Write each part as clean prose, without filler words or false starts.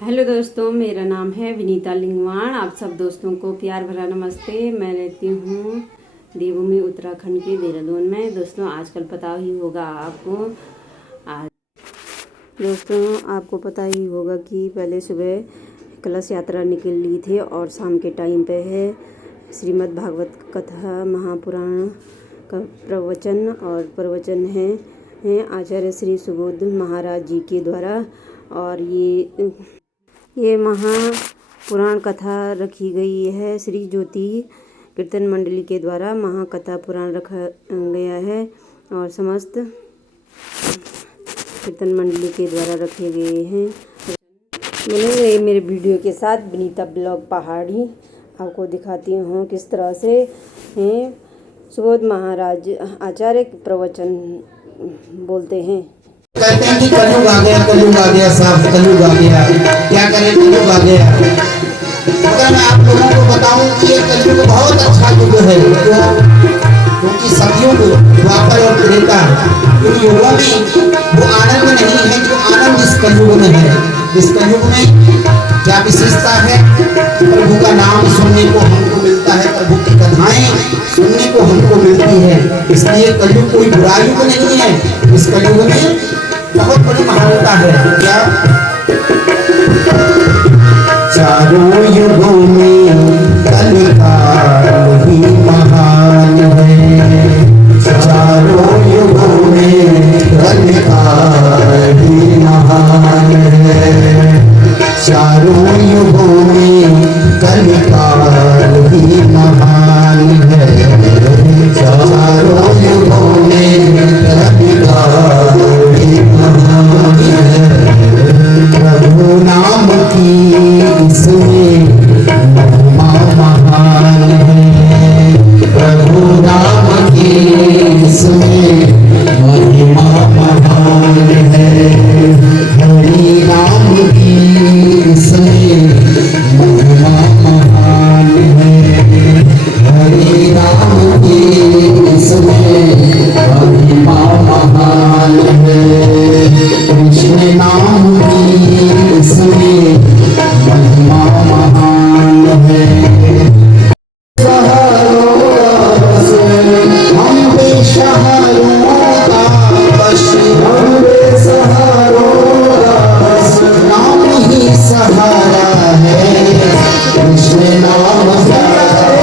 Hello दोस्तों, मेरा नाम है विनीता लिंगवाण। आप सब दोस्तों को प्यार भरा नमस्ते। मैं रहती हूँ देवभूमि उत्तराखंड के देहरादून में। दोस्तों, आजकल पता ही होगा आपको पता ही होगा कि पहले सुबह कलश यात्रा निकली थी और शाम के टाइम पे है श्रीमद् भागवत कथा महापुराण का प्रवचन है आचार्य श्री सुबोध महाराज जी के द्वारा। और ये महापुराण कथा रखी गई है श्री ज्योति कीर्तन मंडली के द्वारा। महाकथा पुराण रखा गया है और समस्त कीर्तन मंडली के द्वारा रखे गए हैं। मैंने मेरे वीडियो के साथ विनीता ब्लॉग पहाड़ी आपको दिखाती हूँ किस तरह से सुबोध महाराज आचार्य प्रवचन बोलते हैं। कहते हैं कि कलयुग आ गया साहब, कलयुग आ गया, क्या करें, कलयुग आ गया। अगर मैं आप लोगों को बताऊं कि ये कलयुग बहुत अच्छा युग है, क्योंकि सतयुग, द्वापर और त्रेता इन युगों में वो आनंद नहीं है जो आनंद इस कलयुग में है। इस कलयुग में क्या विशेषता है? प्रभु का नाम सुनने को हमको मिलता है, प्रभु की कथाएं सुनने को हमको मिलती है। इसलिए कलयुग कोई बुरा युग नहीं है। इस कलयुग में बहुत बड़ी महानता है। क्या? चारों युगों में कलिकाल ही महान है। चारों युगों में कलिकाल ही महान है। चारों युगों में कलिकाल ही महान है। चारों युगों में कलिकाल ही महान है। प्रभु नाम की इसमें महिमा महान है। प्रभु नाम की इसमें महिमा महान है। हरि नाम की इसमें महिमा महान है। हरि नाम की इसमें महिमा महान है। कृष्ण नाम की इसमें महिमा महान है। हम बेसहारों का बस, हम बेसहारों का नाम ही सहारा है। कृष्ण नाम प्यारा है,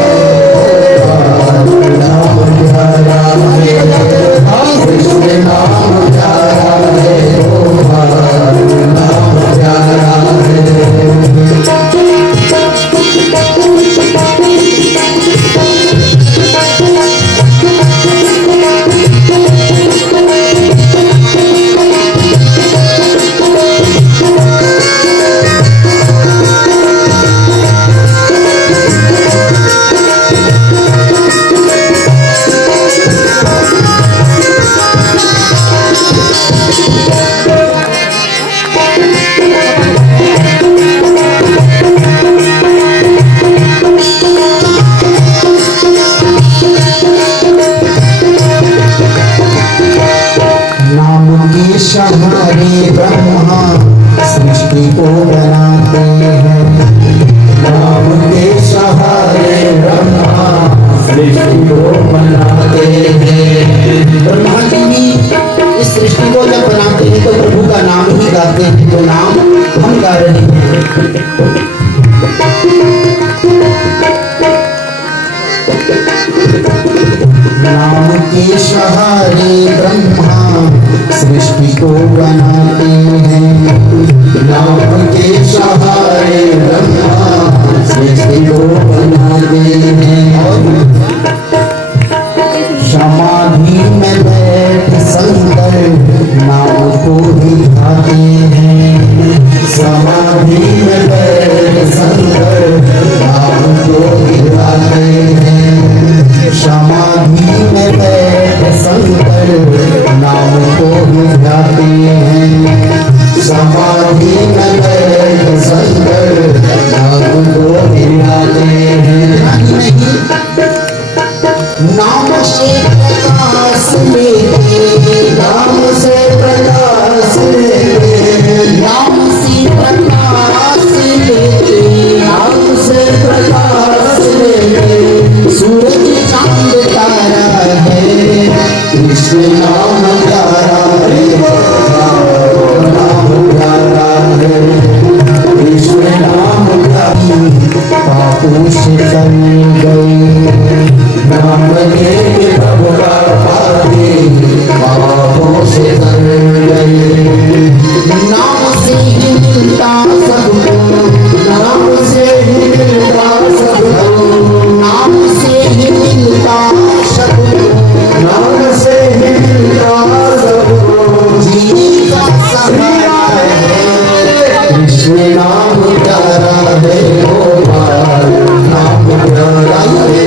कृष्ण नाम प्यारा है, नाम प्यारा है। सहारे ब्रह्मा सृष्टि को बनाते हैं। नाम के सहारे ब्रह्मा सृष्टि को बनाते हैं। ब्रह्मा जी भी इस सृष्टि को जब बनाते हैं तो प्रभु का नाम ही गाते हैं। तो नाम हम गा रहे हैं। नाम के सहारे ब्रह्मा सृष्टि को बनाते हैं। नाम के सहारे ब्रह्मा सृष्टि को बनाते हैं। समाधि में बैठ शंकर नाम को ही गाते हैं। समाधि में बैठ शंकर नाम को ही गाते हैं। समाधि में बैठ शंकर नाम को ही गाते हैं। समाधि में बैठ शंकर नाम को ही गाते हैं। मिलता सबको, नाम से ही मिलता सबको, नाम से ही मिलता सबको, नाम से ही मिलता सबको, जीने का सहारा है कृष्ण नाम प्यारा है गोपाल नाम प्यारा है,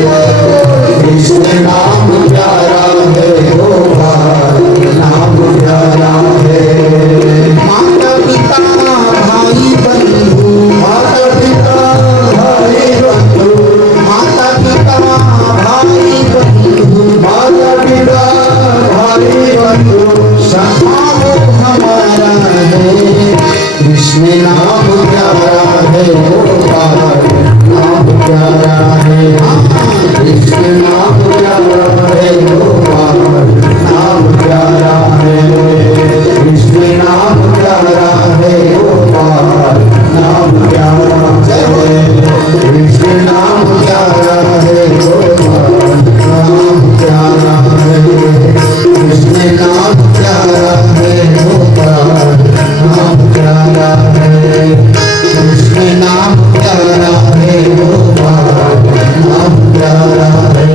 कृष्ण नाम प्यारा है गोपाल नाम प्यारा है। माता पिता भाई बंधु, माता पिता भाई बंधु, माता पिता भाई बंधु, माता पिता भाई बंधु, स्वभाव हमारा है कृष्ण नाम प्यारा है गोपाल नाम प्यारा है, कृष्ण नाम प्यारा है गोपाल नाम प्यारा है, कृष्ण नाम प्यारा है गोपाल नाम प्यारा है, कृष्ण नाम प्यारा है गोपाल नाम प्यारा है, कृष्ण नाम प्यारा है गोपाल नाम प्यारा है, कृष्ण नाम प्यारा है गोपाल नाम प्यारा है।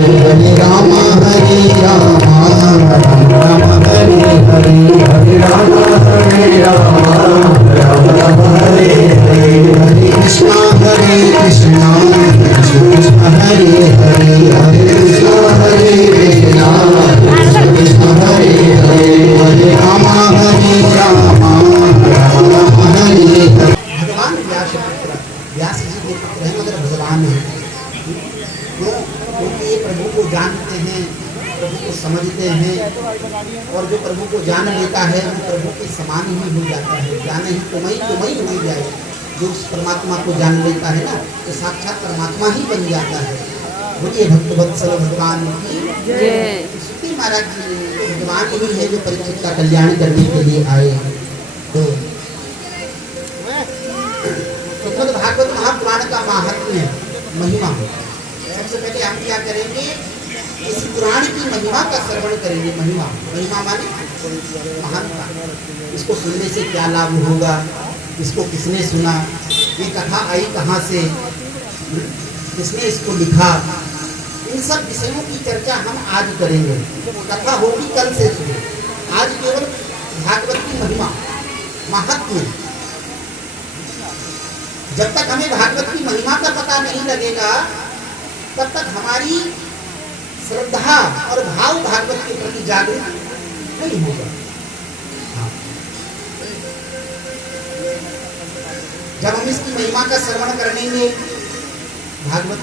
हरे राम राम राम हरे हरे, हरे राम राम राम हरे हरे, हरे कृष्णा कृष्ण कृष्ण हरे हरे, हरे कृष्णा कृष्ण कृष्ण हरे हरे, हरे राम राम हरे हरे। भगवान व्यास पुत्र, व्यास जी के पुत्र हैं मगर भगवान हैं। क्यों? क्योंकि ये प्रभु को जानते हैं, प्रभु को समझते हैं, और जो प्रभु को जान लेता है वो प्रभु के समान ही हो जाता है। जाने ही तुम्हें हो जाए। जो उस परमात्मा को जान लेता है ना, तो साक्षात परमात्मा ही बन जाता है। बोलिए भक्तवत्सल भगवान की जय। श्रुति महाराज जी भगवान ही है जो परीक्षित का कल्याण करने के लिए आए। तो भागवत महापुराण का महात्म्य महिमा, सबसे पहले हम क्या करेंगे, इस पुराण की महिमा का श्रवण करेंगे। महिमा माने महानता। इसको सुनने से क्या लाभ होगा, इसको किसने सुना, ये कथा आई कहाँ से, किसने इसको लिखा, इन सब विषयों की चर्चा हम आज करेंगे। कथा होगी कल से शुरू, आज केवल भागवत की महिमा महात्म्य। जब तक हमें भागवत की महिमा का पता नहीं लगेगा तब तक हमारी श्रद्धा और भाव भागवत के प्रति जागृत नहीं होगा। जब हम इसकी महिमा का श्रवण करेंगे, भागवत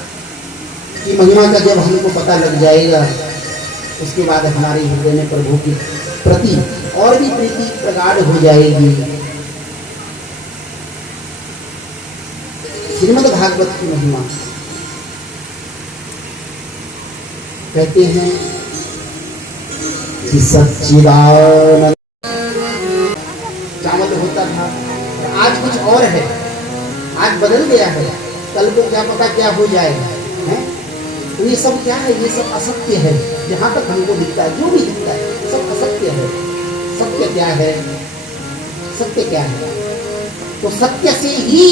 की महिमा का जब हमको पता लग जाएगा, उसके बाद हमारे हृदय में प्रभु के प्रति और भी प्रीति प्रगाढ़ हो जाएगी। श्रीमद् भागवत की महिमा कहते हैं कि सच्चिदानंद चावल होता था, आज कुछ और है, आज बदल गया है। कल को क्या पता क्या हो जाएगा, है? तो ये सब क्या है, ये सब असत्य है। जहाँ तक हमको दिखता है, जो भी दिखता है सब असत्य है। सत्य क्या है, सत्य क्या है? तो सत्य से ही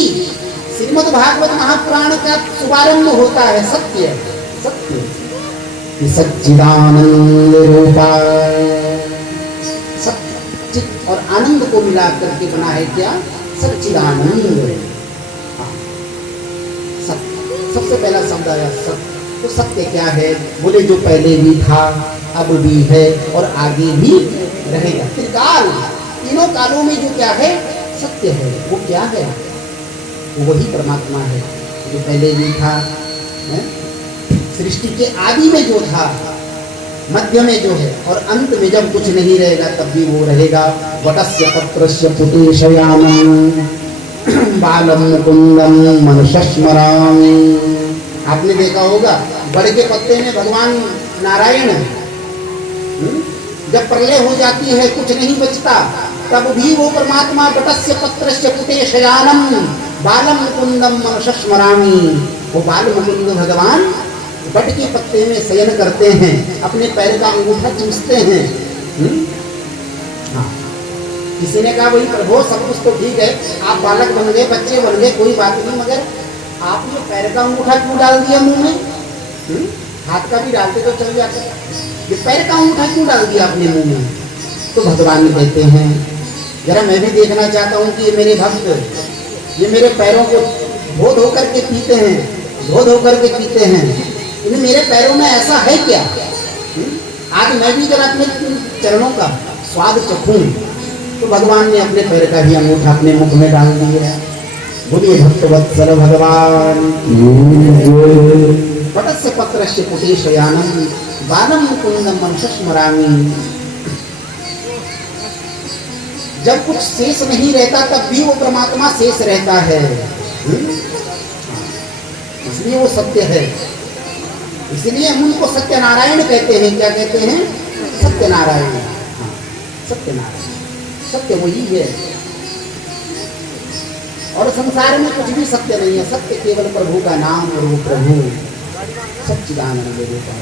श्रीमद् भागवत महापुराण का शुभारंभ होता है। सत्य सत्य सच्चिदानंद रूपा, सच्चित और आनंद को मिला करके बना है क्या, सच्चिदानंद। सबसे पहला शब्द आया सत्य। तो सत्य क्या है, बोले जो पहले भी था, अब भी है और आगे भी रहेगा। त्रिकाल, तीनों कालों में जो क्या है सत्य है, वो क्या है, वो वही परमात्मा है जो पहले भी था, है? सृष्टि के आदि में जो था, मध्य में जो है, और अंत में जब कुछ नहीं रहेगा तब भी वो रहेगा। वटस्य पत्रस्य पुटेशयामं बालम मुकुंदम मनुष्यस्मरामि। आपने देखा होगा बड़ के पत्ते में भगवान नारायण, जब प्रलय हो जाती है कुछ नहीं बचता, तब भी वो परमात्मा वटस्य पत्रस्य पुटेशयामं बालम मुकुंदम मनुष्यस्मरामि। वो बाल मुकुंद भगवान बट के पत्ते में शयन करते हैं, अपने पैर का अंगूठा चूसते हैं। हाँ। किसी ने कहा वही प्रभु सब कुछ तो ठीक है, आप बालक बन गए, बच्चे बन गए, कोई बात नहीं, मगर आपने पैर का अंगूठा क्यों डाल दिया मुंह में? हाथ का भी डालते तो चल जाता, ये पैर का अंगूठा क्यों डाल दिया आपने मुंह में? तो भगवान कहते हैं जरा मैं भी देखना चाहता हूँ कि ये मेरे भक्त ये मेरे पैरों को धो धो करके पीते हैं, धो धो करके पीते हैं, इन्हें मेरे पैरों में ऐसा है क्या? आज मैं भी जरा अपने चरणों का स्वाद चखूं। तो भगवान ने अपने पैर का भी अंगूठा अपने मुख में डाल दिया। बोलिए भक्तवत्सल भगवान पटस्य पत्रस्य पुटेशयानम बालम मुकुंदम मनसस्मरामि। जब कुछ शेष नहीं रहता तब भी वो परमात्मा शेष रहता है, इसलिए वो सत्य है। इसलिए हम उनको सत्यनारायण कहते हैं। क्या कहते हैं? सत्यनारायण। सत्यनारायण, सत्य वही है और संसार में कुछ भी सत्य नहीं है। सत्य केवल प्रभु का नाम और वो प्रभु सच्चिदानंद रूप है,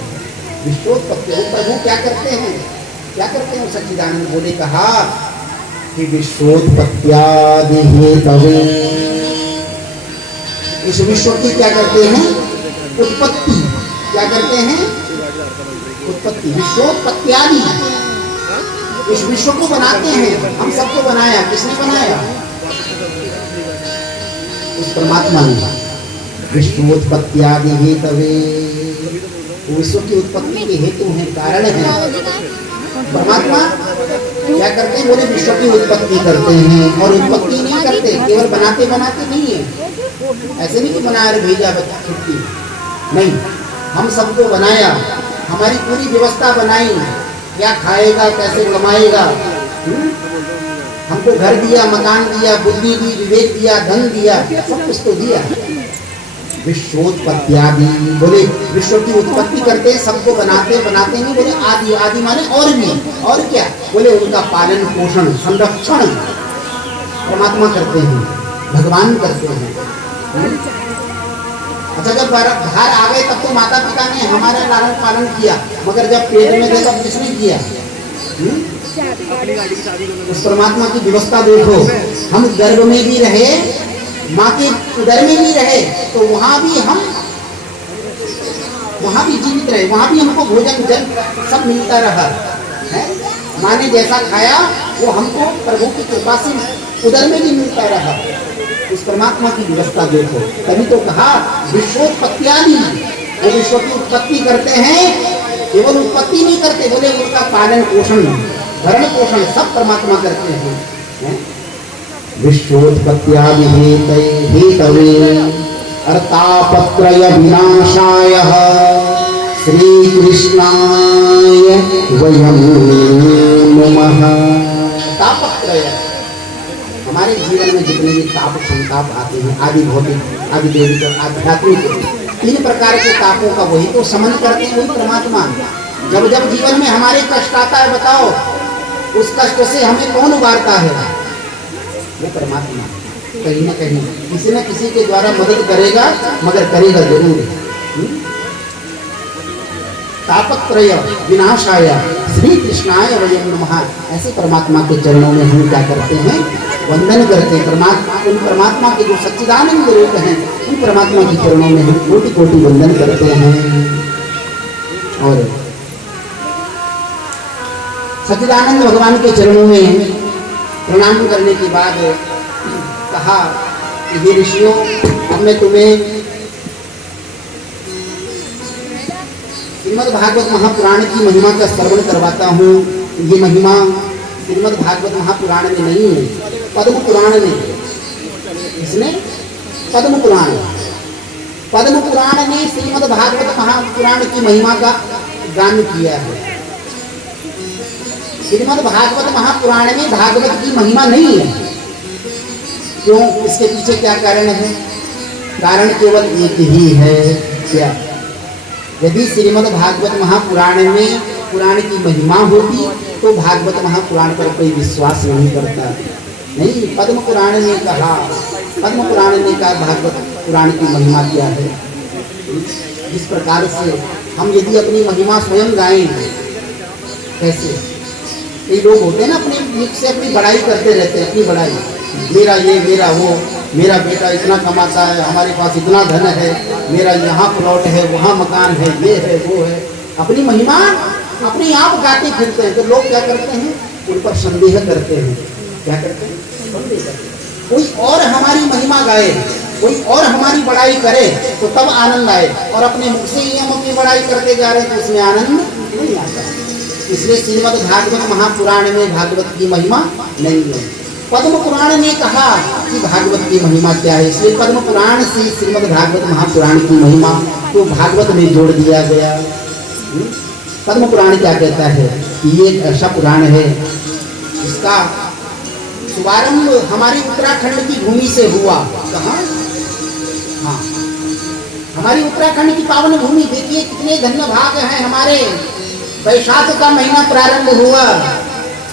विश्वोत्पत्ति। वो प्रभु क्या करते हैं? क्या करते हैं? सच्चिदानंद बोले कहा कि विश्वोत्पत्त्यादि हेतवे, इस विश्व की क्या करते हैं? उत्पत्ति। क्या करते हैं? उत्पत्ति। विश्वोत्पत्त्यादि, इस विश्व को बनाते हैं। हम सबको बनाया, किसने बनाया? उस परमात्मा ने। विश्वोत्पत्त्यादि हेतवे, विश्व की उत्पत्ति के हेतु हैं, कारण है। परमात्मा क्या करते हैं? बोले विश्व की उत्पत्ति करते हैं और उत्पत्ति नहीं करते, केवल बनाते बनाते नहीं है। ऐसे नहीं कि बना रहे भेजा छुट्टी, नहीं, हम सबको बनाया, हमारी पूरी व्यवस्था बनाई, क्या खाएगा, कैसे कमाएगा, हमको घर दिया, मकान दिया, बुद्धि दी, विवेक दिया, धन दिया, सब कुछ तो दिया। विश्वोत्पत्त्यादि, बोले विश्व की उत्पत्ति करते हैं, सबको बनाते बनाते नहीं, बोले आदि। आदि माने और भी, और क्या? बोले उनका पालन पोषण संरक्षण परमात्मा करते हैं, भगवान करते हैं। अच्छा, जब बाहर आ गए तब तो माता पिता ने हमारा लालन पालन किया, मगर जब पेट में थे तब किसने किया? उस परमात्मा की व्यवस्था देखो। हम गर्भ में भी रहे, माँ के उदर में भी रहे, तो वहां भी हम जीवित रहे, वहां भी हमको भोजन जल सब मिलता रहा है। माँ ने जैसा खाया वो हमको प्रभु की कृपा से उदर में भी मिलता रहा। उस परमात्मा की व्यवस्था देखो। तभी तो कहा विश्वोत्पत्त्यादि, वो विश्व की उत्पत्ति करते हैं, केवल उत्पत्ति नहीं करते, बोले उनका पालन पोषण भरण पोषण सब परमात्मा करते हैं। विश्वोत्पत्त्यादि हेतवे अर्थापत्रय विनाशाय श्री कृष्णाय वयं नमः। तापत्रय, हमारे जीवन में जितने भी ताप संताप आते हैं, आदि भौतिक, आदि दैविक और आध्यात्मिक, 3 प्रकार के तापों का वही तो समन करते हैं, वही परमात्मा। जब जब जीवन में हमारे कष्ट आता है, बताओ उस कष्ट से हमें कौन उबारता है? वो परमात्मा। कहीं ना कहीं किसी न किसी के द्वारा मदद करेगा, मगर करेगा जरूर। तापत्रय विनाशाय श्री कृष्णाय वयं नमः। ऐसे परमात्मा के चरणों में हम क्या करते हैं? वंदन करते हैं। परमात्मा, उन परमात्मा के जो सच्चिदानंद रूप हैं, उन परमात्मा के चरणों में हम कोटि कोटि वंदन करते हैं। और सच्चिदानंद भगवान के चरणों में प्रणाम करने के बाद कहा कि हे ऋषियों, अब मैं तुम्हें श्रीमद् भागवत महापुराण की महिमा का श्रवण करवाता हूँ। ये महिमा श्रीमद् भागवत महापुराण में नहीं है, पद्म पुराण में। इसने पद्म पुराण, पद्म पुराण ने श्रीमद् भागवत महापुराण की महिमा का गान किया है। श्रीमद् भागवत महापुराण में भागवत की महिमा नहीं है। क्यों? इसके पीछे क्या कारण है? कारण केवल एक ही है। क्या? यदि श्रीमद् भागवत महापुराण में पुराण की महिमा होती तो भागवत महापुराण पर कोई विश्वास नहीं करता। नहीं, पद्म पुराण ने कहा, पद्म पुराण ने कहा भागवत पुराण की महिमा क्या है। जिस प्रकार से हम यदि अपनी महिमा स्वयं गाएं, कैसे? ये लोग होते हैं ना, अपने मुख से अपनी बड़ाई करते रहते हैं, अपनी बड़ाई, मेरा ये, मेरा वो, मेरा बेटा इतना कमाता है, हमारे पास इतना धन है, मेरा यहाँ प्लॉट है, वहाँ मकान है, ये है वो है, अपनी महिमा अपने आप गाते फिरते हैं। तो लोग क्या करते हैं, उन पर संदेह करते हैं। क्या करते हैं? संदेह करते हैं। कोई और हमारी महिमा गाए, कोई और हमारी बड़ाई करे तो तब आनंद आए, और अपने मुख से ही हम अपनी बड़ाई करते जा रहे हैं तो उसमें आनंद नहीं आता। इसलिए श्रीमद् भागवत महापुराण में भागवत की महिमा नहीं है। पद्म पुराण ने कहा कि भागवत की महिमा क्या है, इसलिए पद्म पुराण से श्रीमद् भागवत महापुराण की महिमा तो भागवत में जोड़ दिया गया। पद्म पुराण क्या कहता है कि ये एक ऐसा पुराण है इसका शुभारंभ हमारी उत्तराखंड की भूमि से हुआ। कहाँ? हाँ, हमारी उत्तराखंड की पावन भूमि। देखिए कितने धन्य भाग हैं हमारे। वैशाख का महीना प्रारंभ हुआ।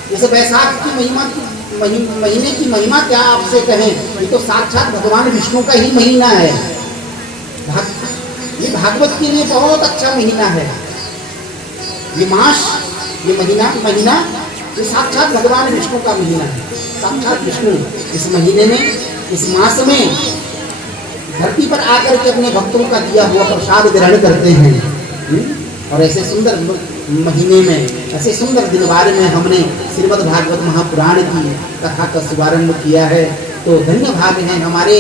जैसे वैशाख की महीने की महिमा क्या आपसे कहें, ये तो साक्षात भगवान विष्णु का ही महीना है। ये भागवत के लिए बहुत अच्छा महीना है। ये मास, ये महीना ये साक्षात भगवान विष्णु का महीना है। साक्षात विष्णु इस महीने में, इस मास में धरती पर आकर के अपने भक्तों का दिया हुआ प्रसाद ग्रहण करते हैं। और ऐसे सुंदर महीने में, ऐसे सुंदर दिनवार में हमने श्रीमद् भागवत महापुराण की कथा का शुभारंभ किया है। तो धन्य भाग हैं हमारे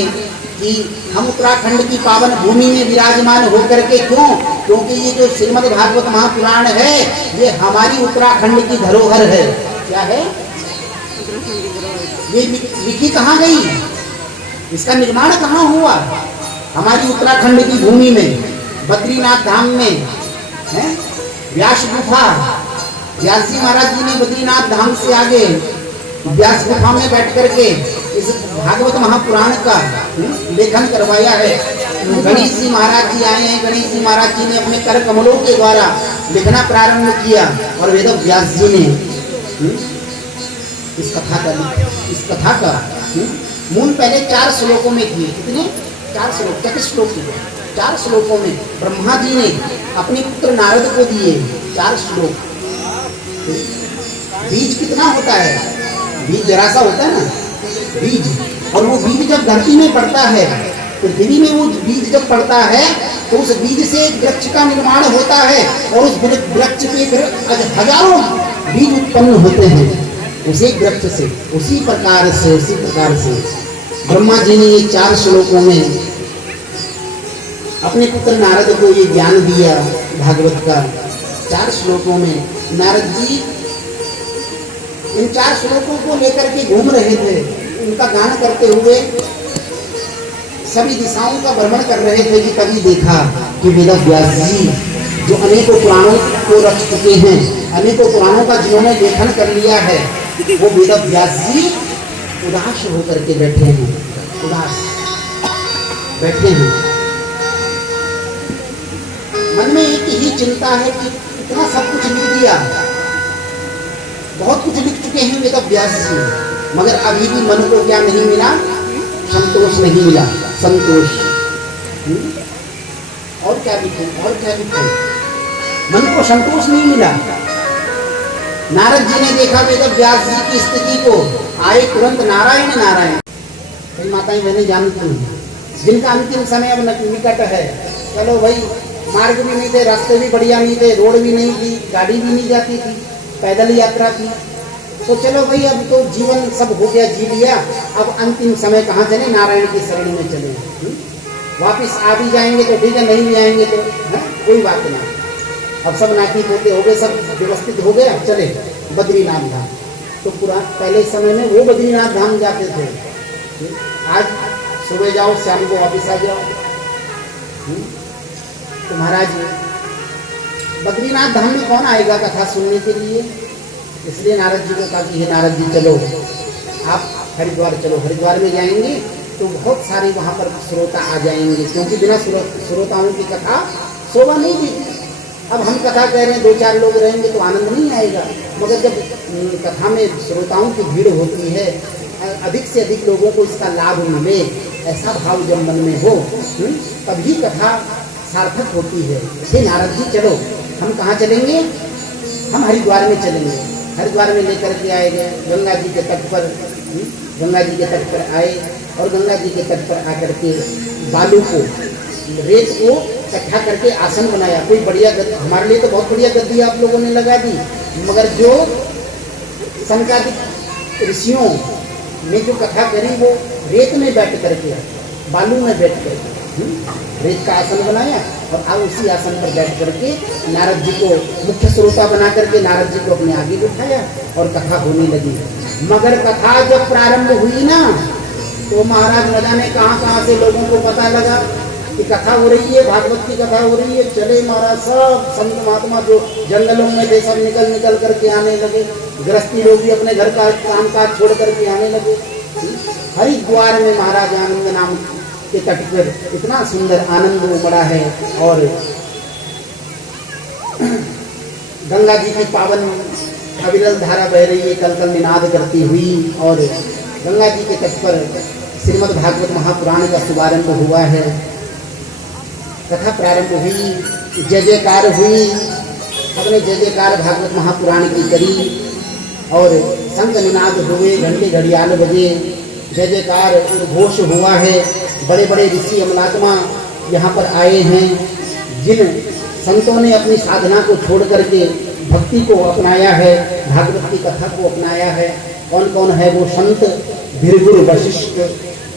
कि हम उत्तराखंड की पावन भूमि में विराजमान होकर के, क्यों? क्योंकि ये जो श्रीमद् भागवत महापुराण है ये हमारी उत्तराखंड की धरोहर है। क्या है? ये लिखी कहाँ गई, इसका निर्माण कहाँ हुआ? हमारी उत्तराखंड की भूमि में, बद्रीनाथ धाम में है व्यास गुफा। व्यास जी महाराज जी ने बद्रीनाथ धाम से आगे व्यास गुफा में बैठ करके इस भागवत महापुराण का लेखन करवाया है। गणेश जी महाराज जी आए हैं। गणेश जी महाराज जी ने अपने कर कमलों के द्वारा लिखना प्रारंभ किया और वेद व्यास जी ने इस कथा का मूल पहले 4 श्लोकों में किए। कितने? 4 श्लोक, 33 श्लोक किए। 4 श्लोकों में ब्रह्मा जी ने अपने पुत्र नारद को दिए 4 श्लोक। बीज कितना होता है? बीज जरा सा होता है ना बीज, और वो बीज जब धरती में पड़ता है, पृथ्वी में वो बीज जब पड़ता है तो उस बीज से एक वृक्ष का निर्माण होता है, और उस वृक्ष के फिर हजारों बीज उत्पन्न होते हैं उसी वृक्ष से। उसी प्रकार से ब्रह्मा जी ने ये 4 श्लोकों में अपने पुत्र नारद को ये ज्ञान दिया भागवत का। 4 श्लोकों में नारद जी इन 4 श्लोकों को लेकर के घूम रहे थे, उनका गान करते हुए सभी दिशाओं का भ्रमण कर रहे थे कि तभी देखा कि वेद व्यास जी जो अनेकों पुराणों को रच चुके हैं, अनेकों पुराणों का जिन्होंने लेखन कर लिया है, वो वेद व्यास जी उदास होकर के बैठे हैं। उदास बैठे हैं। मन में एक ही चिंता है कि इतना सब कुछ लिख दिया, बहुत कुछ लिख चुके हैं वेद व्यास जी, मगर अभी भी मन को क्या नहीं मिला? संतोष नहीं मिला। संतोष। और क्या लिखे? मन को संतोष नहीं मिला। नारद जी ने देखा वेद व्यास जी की स्थिति को, आए तुरंत नारायण नारायण। कई माताएं बहनें जानती हैं जिनका अंतिम समय अब निकट है। चलो भाई, मार्ग भी नहीं थे, रास्ते भी बढ़िया नहीं थे, रोड भी नहीं थी, गाड़ी भी नहीं जाती थी, पैदल यात्रा थी, तो चलो भाई अब तो जीवन सब हो गया, जी लिया, अब अंतिम समय कहाँ चले? नारायण की शरण में चले। वापिस आ भी जाएंगे तो ठीक है, नहीं भी आएंगे तो कोई बात नहीं। अब सब नाती पोते हो गए, सब व्यवस्थित हो गया, चले बद्रीनाथ धाम। तो पूरा पहले समय में वो बद्रीनाथ धाम जाते थे। आज सुबह जाओ, शाम को वापिस आ जाओ। तो महाराज बद्रीनाथ धाम में कौन आएगा कथा सुनने के लिए? इसलिए नारद जी को कहा कि हे नारद जी चलो, आप हरिद्वार चलो। हरिद्वार में जाएंगे तो बहुत सारे वहाँ पर श्रोता आ जाएंगे, क्योंकि बिना श्रोताओं की कथा शोभा नहीं देती। अब हम कथा कह रहे हैं, 2-4 लोग रहेंगे तो आनंद नहीं आएगा, मगर जब कथा में श्रोताओं की भीड़ होती है, अधिक से अधिक लोगों को इसका लाभ मिले, ऐसा भाव जब मन में हो तभी कथा सार्थक होती है। हे नारद जी चलो, हम कहाँ चलेंगे? हम हरिद्वार में चलेंगे। हरिद्वार में लेकर के आए गए, गंगा जी के तट पर, गंगा जी के तट पर आए और गंगा जी के तट पर आकर के बालू को, रेत को इकट्ठा करके आसन बनाया। कोई बढ़िया गद्दी, हमारे लिए तो बहुत बढ़िया गद्दी आप लोगों ने लगा दी, मगर जो संकादिक ऋषियों ने जो कथा करी वो रेत में बैठ करके, बालू में बैठ करके रेत का आसन बनाया और अब उसी आसन पर बैठ करके नारद जी को मुख्य श्रोता बना करके नारद जी को अपने आगे बिठाया और कथा होने लगी। मगर कथा जब प्रारंभ हुई ना तो महाराज न जाने कहाँ से लोगों को पता लगा कि कथा हो रही है, भागवत की कथा हो रही है। चले महाराज सब संत महात्मा जो जंगलों में थे सब निकल करके आने लगे। गृहस्थी लोग भी अपने घर का काम काज छोड़ करके आने लगे। हरिद्वार में महाराज आनंद नाम के तट पर इतना सुंदर आनंद उमड़ा है और गंगा जी की पावन अविरल धारा बह रही है, कल निनाद करती हुई। और गंगा जी के तट पर श्रीमद् भागवत महापुराण का शुभारंभ हुआ है। कथा प्रारंभ हुई, जय जयकार हुई, सबने जय जयकार भागवत महापुराण की करी और संत निनाद हुए, घंटे घड़ियाल बजे, जय जयकार उद्घोष हुआ है। बड़े बड़े ऋषि अमलात्मा यहाँ पर आए हैं, जिन संतों ने अपनी साधना को छोड़ करके भक्ति को अपनाया है, भागवत की कथा को अपनाया है। कौन कौन है वो संत? भृगु वशिष्ठ,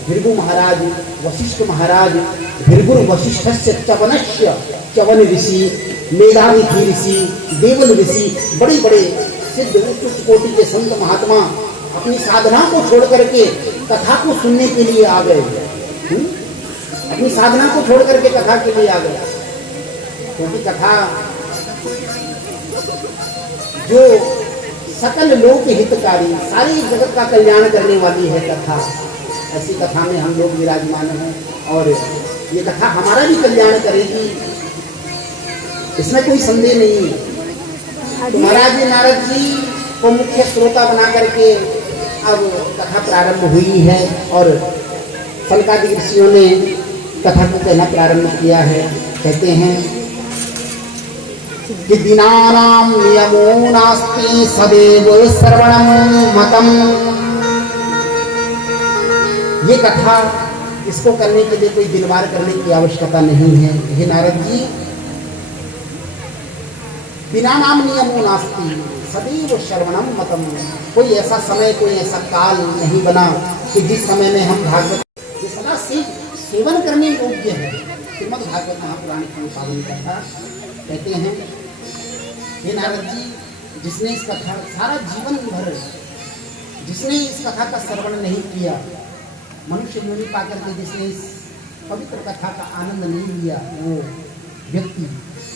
भृगु महाराज, वशिष्ठ महाराज, भृगु वशिष्ठस्य च्यवनस्य, च्यवन ऋषि, मेधातिथि ऋषि, देवल ऋषि, बड़े बड़े सिद्ध उच्च कोटि के संत महात्मा अपनी साधना को छोड़ करके कथा को सुनने के लिए आ गए। अपनी साधना को छोड़ करके कथा के लिए आ गए, क्योंकि कथा जो सकल लोक हितकारी, सारी जगत का कल्याण करने वाली है कथा। ऐसी कथा में हम लोग विराजमान हैं और ये कथा हमारा भी कल्याण करेगी, इसमें कोई संदेह नहीं है। तो महाराज नारद जी को मुख्य श्रोता बना करके अब कथा प्रारंभ हुई है और संकादिक ऋषियों ने कथा को कहना प्रारंभ किया है। कहते हैं कि दीनानां नियमो नास्ति सदैव श्रवणं मतम्। ये कथा, इसको करने के लिए कोई दिनवार करने की आवश्यकता नहीं है। हे नारद जी, दीनानां नियमो नास्ति सदैव श्रवणं मतम्। कोई ऐसा समय, कोई ऐसा काल नहीं बना कि जिस समय में हम भागवत ये सदा सेवन करने योग्य है। श्रीमद् भागवत महापुराण की पावन कथा। कहते हैं हे नारद जी, जिसने इस कथा सारा जीवन भर, जिसने इस कथा का श्रवण नहीं किया, मनुष्य योनि पाकर के जिसने इस पवित्र कथा का आनंद नहीं लिया, वो व्यक्ति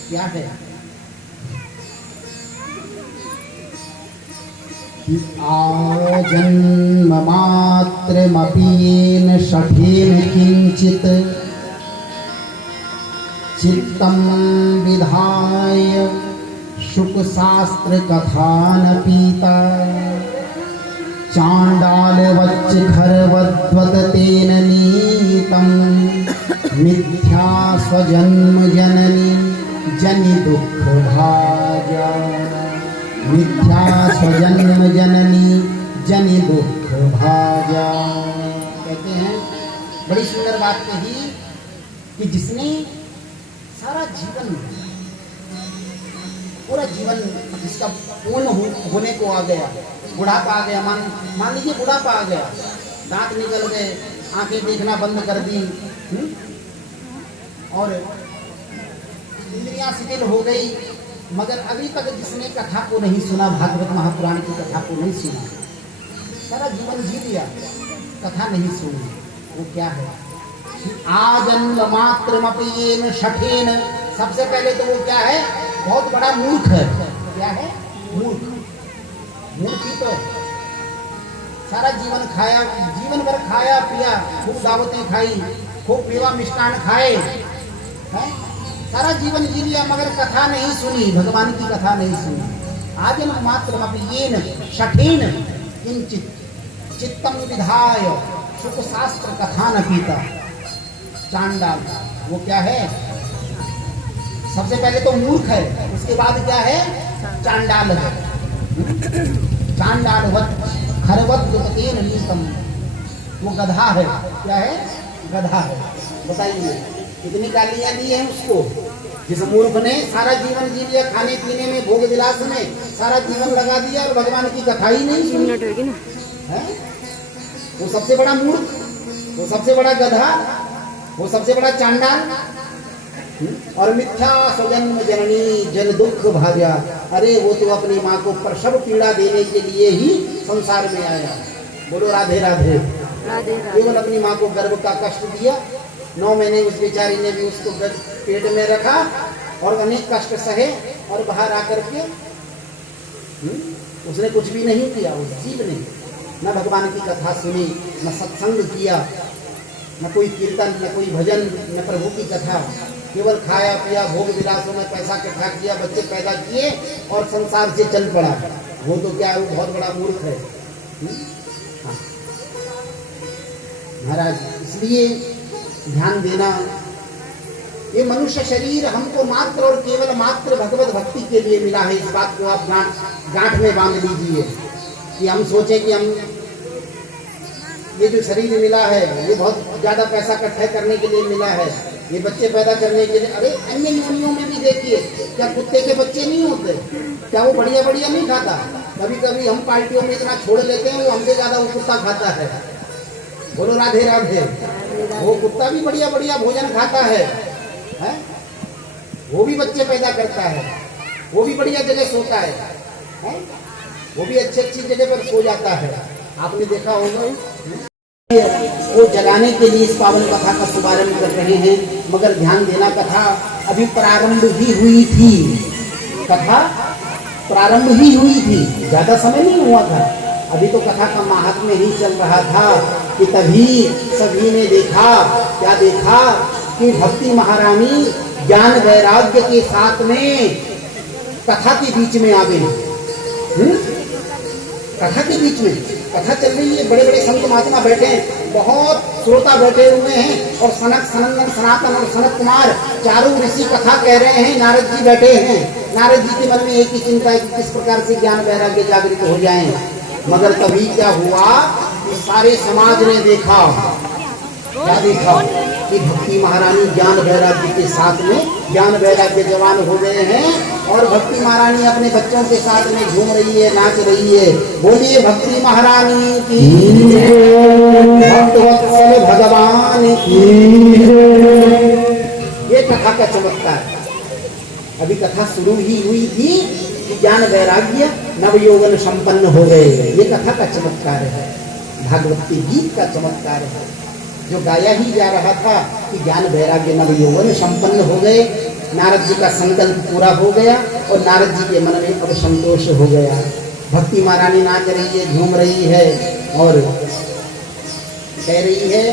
क्या है? आजन्म मात्रमपि येन शठेन किंचित चित्तं विधाय शुक शास्त्र कथान पीता चांडालवच्च खरवद्वत तेन नीतं मिथ्या स्वजन्म जननी जनि दुख भाजा। मिथ्या स्वजन्म जननी जनि दुख भाजा। कहते हैं बड़ी सुंदर बात कही कि जिसने सारा जीवन, पूरा जीवन जिसका पूर्ण होने को आ गया, बुढ़ापा आ गया, मान लीजिए बुढ़ापा आ गया, दांत निकल गए, आंखें देखना बंद कर दी और इंद्रियां शिथिल हो गई, मगर अभी तक जिसने कथा को नहीं सुना, भागवत महापुराण की कथा को नहीं सुना, सारा जीवन जी लिया, कथा नहीं सुनी, वो क्या है? आजन्म मात्रमपि येन शठेन। सबसे पहले तो वो क्या है? बहुत बड़ा मूर्ख है। क्या है? मूर्ख। मूर्ख ही तो है। सारा जीवन खाया, जीवन भर खाया पिया, खूब दावतें खाई, खूब मेवा मिष्टान खाए, हैं? सारा जीवन जी लिया, मगर कथा नहीं सुनी, भगवान की कथा नहीं सुनी। आजन्म मात्रमपि येन शठेन किंचित चित्तं विधाय शुक शास्त्र कथा न पीता। चांडाल, वो क्या है? सबसे पहले तो मूर्ख है, उसके बाद क्या है? चांडाल है। चांडालवत खरवत दुपतेन नीतम, वो गधा है। क्या है? गधा है। बताइए कितनी गालियां दी हैं उसको। जिस मूर्ख ने सारा जीवन जी लिया, खाने पीने में, भोग विलास में सारा जीवन लगा दिया और भगवान की कथा ही नहीं सुनी है, वो सबसे बड़ा मूर्ख, वो सबसे बड़ा गधा, वो सबसे बड़ा चांडाल। और मिथ्या स्वजन्म जननी जन दुख भाजा, अरे वो तो अपनी माँ को प्रसव पीड़ा देने के लिए ही संसार में आया। बोलो राधे राधे। केवल अपनी माँ को गर्भ का कष्ट दिया, 9 महीने उस बेचारी ने भी उसको पेट में रखा और अनेक कष्ट सहे, और बाहर आकर के उसने कुछ भी नहीं किया। उस जीव ने न भगवान की कथा सुनी, न सत्संग किया, न कोई कीर्तन, न कोई भजन, न प्रभु की कथा। केवल खाया पिया, भोग विलासों में पैसा इकट्ठा किया, बच्चे पैदा किए और संसार से चल पड़ा। वो तो क्या, वो बहुत बड़ा मूर्ख है। हाँ। महाराज, इसलिए ध्यान देना, ये मनुष्य शरीर हमको मात्र और केवल मात्र भगवत भक्ति के लिए मिला है। इस बात को आप गांठ में बांध लीजिए कि हम सोचे कि हम ये जो शरीर मिला है ये बहुत ज्यादा पैसा इकट्ठा करने के लिए मिला है, ये बच्चे पैदा करने के लिए। अरे अन्य योनियों में भी देखिए, क्या कुत्ते के बच्चे नहीं होते? क्या वो बढ़िया बढ़िया नहीं खाता? कभी कभी हम पार्टियों में इतना छोड़ लेते हैं, वो हमसे ज्यादा वो कुत्ता खाता है। बोलो राधे राधे। वो कुत्ता भी बढ़िया बढ़िया भोजन खाता है? वो भी बच्चे पैदा करता है, वो भी बढ़िया जगह सोता है? वो भी अच्छी अच्छी जगह पर सो जाता है। आपने देखा होगा। वो जगाने के लिए इस पावन कथा का शुभारंभ कर रहे हैं, मगर ध्यान देना, कथा अभी प्रारंभ ही हुई थी। कथा प्रारंभ ही हुई थी, ज्यादा समय नहीं हुआ था। अभी तो कथा का महात्म्य ही चल रहा था कि तभी सभी ने देखा, क्या देखा, कि भक्ति महारानी ज्ञान वैराग्य के साथ में कथा के बीच में आ गई। कथा के बीच में कथा चल रही है, बड़े बड़े संत महात्मा बैठे हैं, बहुत श्रोता बैठे हुए हैं, और सनक सनंदन सनातन और सनत कुमार चारों ऋषि कथा कह रहे हैं। नारद जी बैठे हैं। नारद जी के मन में एक ही चिंता है कि किस प्रकार से ज्ञान वैराग्य जागृत हो जाएं। मगर तभी क्या हुआ कि सारे समाज ने देखा, क्या देखा, कि भक्ति महारानी ज्ञान वैराग्य के साथ में, ज्ञान वैराग्य जवान हो गए हैं, और भक्ति महारानी अपने बच्चों के साथ में घूम रही है, नाच रही है। बोलिए भक्ति महारानी की, भक्तवत्सल भगवान की। ये कथा का चमत्कार। अभी कथा शुरू ही हुई थी कि ज्ञान वैराग्य नवयौवन संपन्न हो गए। ये कथा का चमत्कार है, भागवती गीत का चमत्कार है, जो गाया ही जा रहा था कि ज्ञान वैराग्य नवयौवन संपन्न हो गए। नारद जी का संकल्प पूरा हो गया और नारद जी के मन में अब संतोष हो गया। भक्ति महारानी नाच रही है, घूम रही है और कह रही है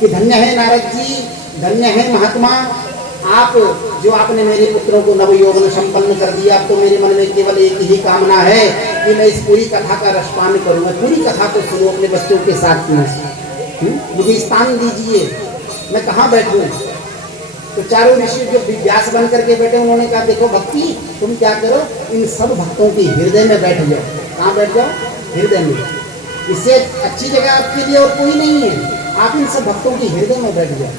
कि धन्य है नारद जी, धन्य है महात्मा, आप जो आपने मेरे पुत्रों को नवयौवन संपन्न कर दिया। अब तो मेरे मन में केवल एक ही कामना है कि मैं इस पूरी कथा का रसपान करूँ, पूरी कथा को सुनूं अपने बच्चों के साथ में। मुझे स्थान दीजिए, मैं कहाँ बैठूं? तो चारों ऋषि जो व्यास बन करके बैठे, उन्होंने कहा देखो भक्ति, तुम क्या करो, इन सब भक्तों के हृदय में बैठ जाओ। कहाँ बैठ जाओ? हृदय में। इससे अच्छी जगह आपके लिए और कोई नहीं है। आप इन सब भक्तों के हृदय में बैठ जाओ।